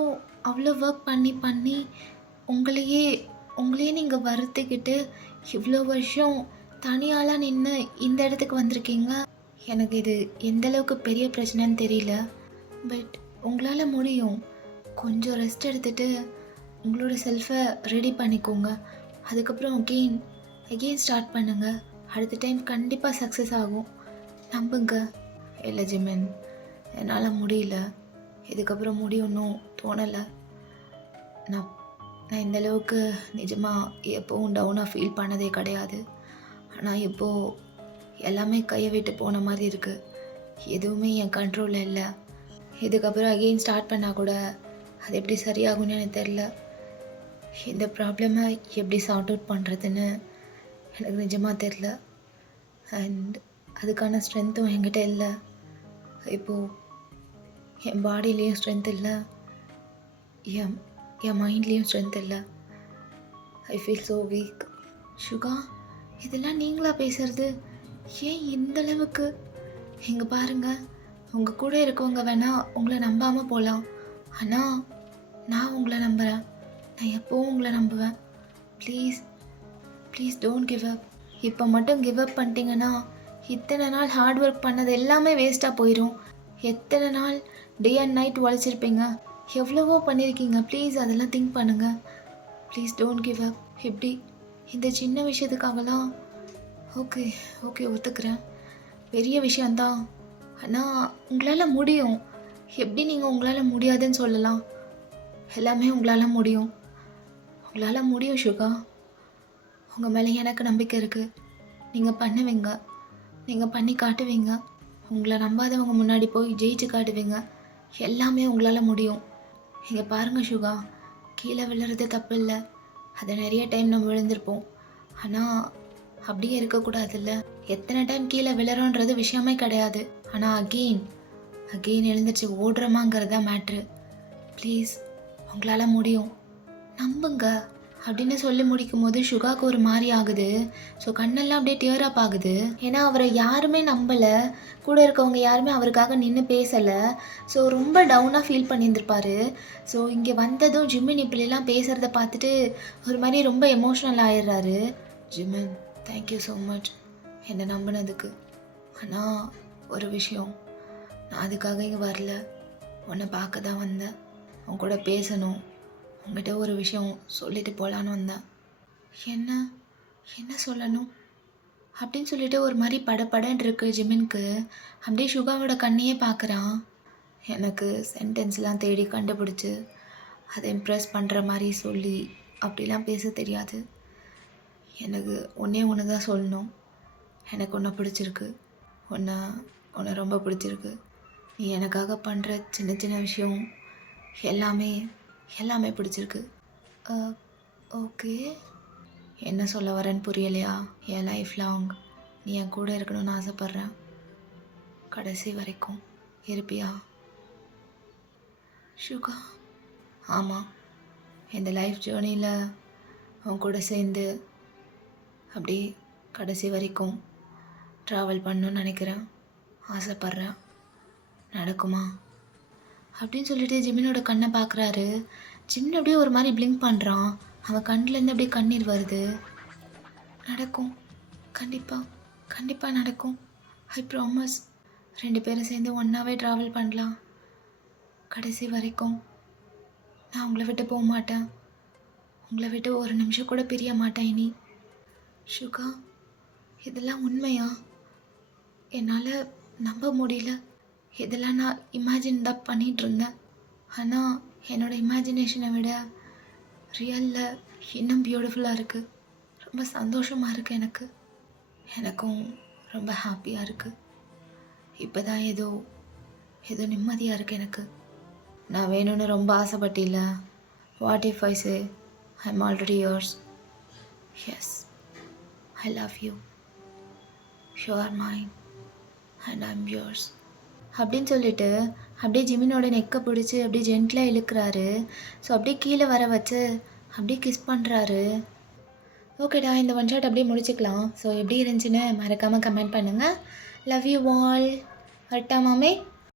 ஒர்க் பண்ணி உங்களையே நீங்கள் வருத்திக்கிட்டு இவ்வளோ வருஷம் தனியாலாம் நின்று இந்த இடத்துக்கு வந்திருக்கீங்க. எனக்கு இது எந்த அளவுக்கு பெரிய பிரச்சனைன்னு தெரியல. பட் உங்களால் முடியும். கொஞ்சம் ரெஸ்ட் எடுத்துகிட்டு உங்களோட செல்ஃபை ரெடி பண்ணிக்கோங்க. அதுக்கப்புறம் அகெயின் ஸ்டார்ட் பண்ணுங்கள். அடுத்த டைம் கண்டிப்பாக சக்ஸஸ் ஆகும், நம்புங்க. இல்லை ஜிமின், என்னால் முடியல. இதுக்கப்புறம் முடியும்னும் தோணலை. நான் இந்த அளவுக்கு நிஜமாக எப்போவும் டவுனாக ஃபீல் பண்ணதே கிடையாது. ஆனால் இப்போது எல்லாமே கையை விட்டு போன மாதிரி இருக்குது. எதுவுமே என் கண்ட்ரோலில் இல்லை. இதுக்கப்புறம் அகெயின் ஸ்டார்ட் பண்ணால் கூட அது எப்படி சரியாகும்னு எனக்கு தெரில. இந்த ப்ராப்ளமை எப்படி சார்ட் அவுட் பண்ணுறதுன்னு எனக்கு நிஜமாக தெரில. அண்ட் அதுக்கான ஸ்ட்ரென்த்தும் என்கிட்ட இல்லை. இப்போது என் பாடியிலையும் ஸ்ட்ரென்த் இல்லை, என் மைண்ட்லேயும் ஸ்ட்ரென்த் இல்லை. I feel so weak. Suga, இதெல்லாம் நீங்களா பேசுறது? ஏன் இந்த அளவுக்கு? இங்கே பாருங்கள், உங்கள் கூட இருக்கவங்க வேணால் உங்களை நம்பாமல் போகலாம். ஆனால் நான் உங்களை நம்புகிறேன். நான் எப்போவும் உங்களை நம்புவேன். Please don't give up. இப்போ மட்டும் கிவ் அப் பண்ணிட்டீங்கன்னா இத்தனை நாள் ஹார்ட் ஒர்க் பண்ணது எல்லாமே வேஸ்ட்டாக போயிடும். எத்தனை நாள் டே அண்ட் நைட் உழைச்சிருப்பீங்க, எவ்வளவோ பண்ணியிருக்கீங்க. ப்ளீஸ் அதெல்லாம் திங்க் பண்ணுங்கள். Please don't give up. எப்படி இந்த சின்ன விஷயத்துக்காகலாம்? ஓகே ஒத்துக்கிறேன், பெரிய விஷயந்தான். ஆனால் உங்களால் முடியும். எப்படி நீங்கள் உங்களால் முடியாதுன்னு சொல்லலாம்? எல்லாமே உங்களால் முடியும். சுகா. உங்கள் மேலே எனக்கு நம்பிக்கை இருக்குது. நீங்கள் பண்ணுவீங்க, நீங்கள் பண்ணி காட்டுவீங்க. உங்களை நம்பாதவங்க முன்னாடி போய் ஜெயிச்சு காட்டுவீங்க. எல்லாமே உங்களால் முடியும். இங்கே பாருங்கள் சுகா, கீழே விழுறது தப்பு இல்லை. அதை நிறைய டைம் நம்ம விழுந்திருப்போம். ஆனால் அப்படியே இருக்கக்கூடாதுல்ல. எத்தனை டைம் கீழே விழுறோன்றது விஷயமே கிடையாது. ஆனால் அகெயின் எழுந்திரிச்சு ஓடுறோமாங்கிறது தான் மேட்ரு. ப்ளீஸ், உங்களால் முடியும், நம்புங்க அப்படின்னு சொல்லி முடிக்கும் போது சுகாவுக்கு ஒரு மாதிரி ஆகுது. ஸோ கண்ணெல்லாம் அப்படியே டியர் அப் ஆகுது. ஏன்னா அவரை யாருமே நம்பலை, கூட இருக்கவங்க யாருமே அவருக்காக நின்று பேசலை. ஸோ ரொம்ப டவுனாக ஃபீல் பண்ணியிருந்திருப்பாரு. ஸோ இங்கே வந்ததும் ஜிம்மின் இப்படிலாம் பேசுகிறத பார்த்துட்டு ஒரு மாதிரி ரொம்ப எமோஷ்னல் ஆயிடுறாரு. ஜிம்மின், தேங்க்யூ ஸோ மச் என்னை நம்பினதுக்கு. ஆனால் ஒரு விஷயம், நான் அதுக்காக இங்கே வரல, உன்னை பார்க்க தான் வந்தேன், உன் கூட பேசணும், உங்ககிட்ட ஒரு விஷயம் சொல்லிட்டு போகலான்னு வந்தேன். என்ன என்ன சொல்லணும் அப்படின்னு சொல்லிட்டு ஒரு மாதிரி படபடன்னு இருக்கு ஜிமினுக்கு. அப்படியே சுகாவோட கண்ணையே பார்க்குறான். எனக்கு சென்டென்ஸ்லாம் தேடி கண்டுபிடிச்சி அதை இம்ப்ரெஸ் பண்ணுற மாதிரி சொல்லி அப்படிலாம் பேச தெரியாது. எனக்கு ஒன்று தான் சொல்லணும். எனக்கு உன்னை பிடிச்சிருக்கு, உன்னை ரொம்ப பிடிச்சிருக்கு. நீ எனக்காக பண்ணுற சின்ன சின்ன விஷயம் எல்லாமே பிடிச்சிருக்கு. ஓகே, என்ன சொல்ல வரேன்னு புரியலையா? என் லைஃப் லாங் நீ என் கூட இருக்கணும்னு ஆசைப்பட்றேன். கடைசி வரைக்கும் இருப்பியா? சுகா, ஆமாம், இந்த லைஃப் ஜேர்னியில் உன் கூட சேர்ந்து அப்படி கடைசி வரைக்கும் ட்ராவல் பண்ணணும்னு நினைக்கிறேன், ஆசைப்பட்றேன். நடக்குமா அப்படின்னு சொல்லிட்டு ஜிமினோட கண்ணை பார்க்குறாரு. ஜிமின் அப்படியே ஒரு மாதிரி பிளிங்க் பண்ணுறான். அவன் கண்ணிலேருந்து அப்படியே கண்ணீர் வருது. நடக்கும், கண்டிப்பாக நடக்கும். I promise. 2 பேரும் சேர்ந்து ஒன்றாவே ட்ராவல் பண்ணலாம். கடைசி வரைக்கும் நான் உங்களை விட்டு போக மாட்டேன், உங்களை விட்டு ஒரு நிமிஷம் கூட பிரிய மாட்டேன் இனி. சுகா, இதெல்லாம் உண்மையா? என்னால் நம்ப முடியல. இதெல்லாம் நான் இமேஜின் தான் பண்ணிகிட்டு இருந்தேன். ஆனால் என்னோடய இமேஜினேஷனை விட ரியலில் இன்னும் பியூட்டிஃபுல்லாக இருக்குது. ரொம்ப சந்தோஷமாக இருக்குது. எனக்கும் ரொம்ப ஹாப்பியாக இருக்குது. இப்போ தான் ஏதோ நிம்மதியாக இருக்குது எனக்கு. நான் வேணும்னு ரொம்ப ஆசைப்பட்டில்ல. What if I say I am already yours? Yes, I love you. You are mine and I am yours அப்படின்னு சொல்லிட்டு அப்படியே ஜிமினோட நெக்கை பிடிச்சி அப்படியே ஜென்டிலாக இழுக்கிறாரு. ஸோ அப்படியே கீழே வர வச்சு அப்படியே கிஸ் பண்ணுறாரு. ஓகேடா, இந்த ஒன் ஷாட் அப்படியே முடிச்சுக்கலாம். ஸோ எப்படி இருந்துச்சுன்னு மறக்காமல் கமெண்ட் பண்ணுங்கள். Love you all. வரட்டா மாமே?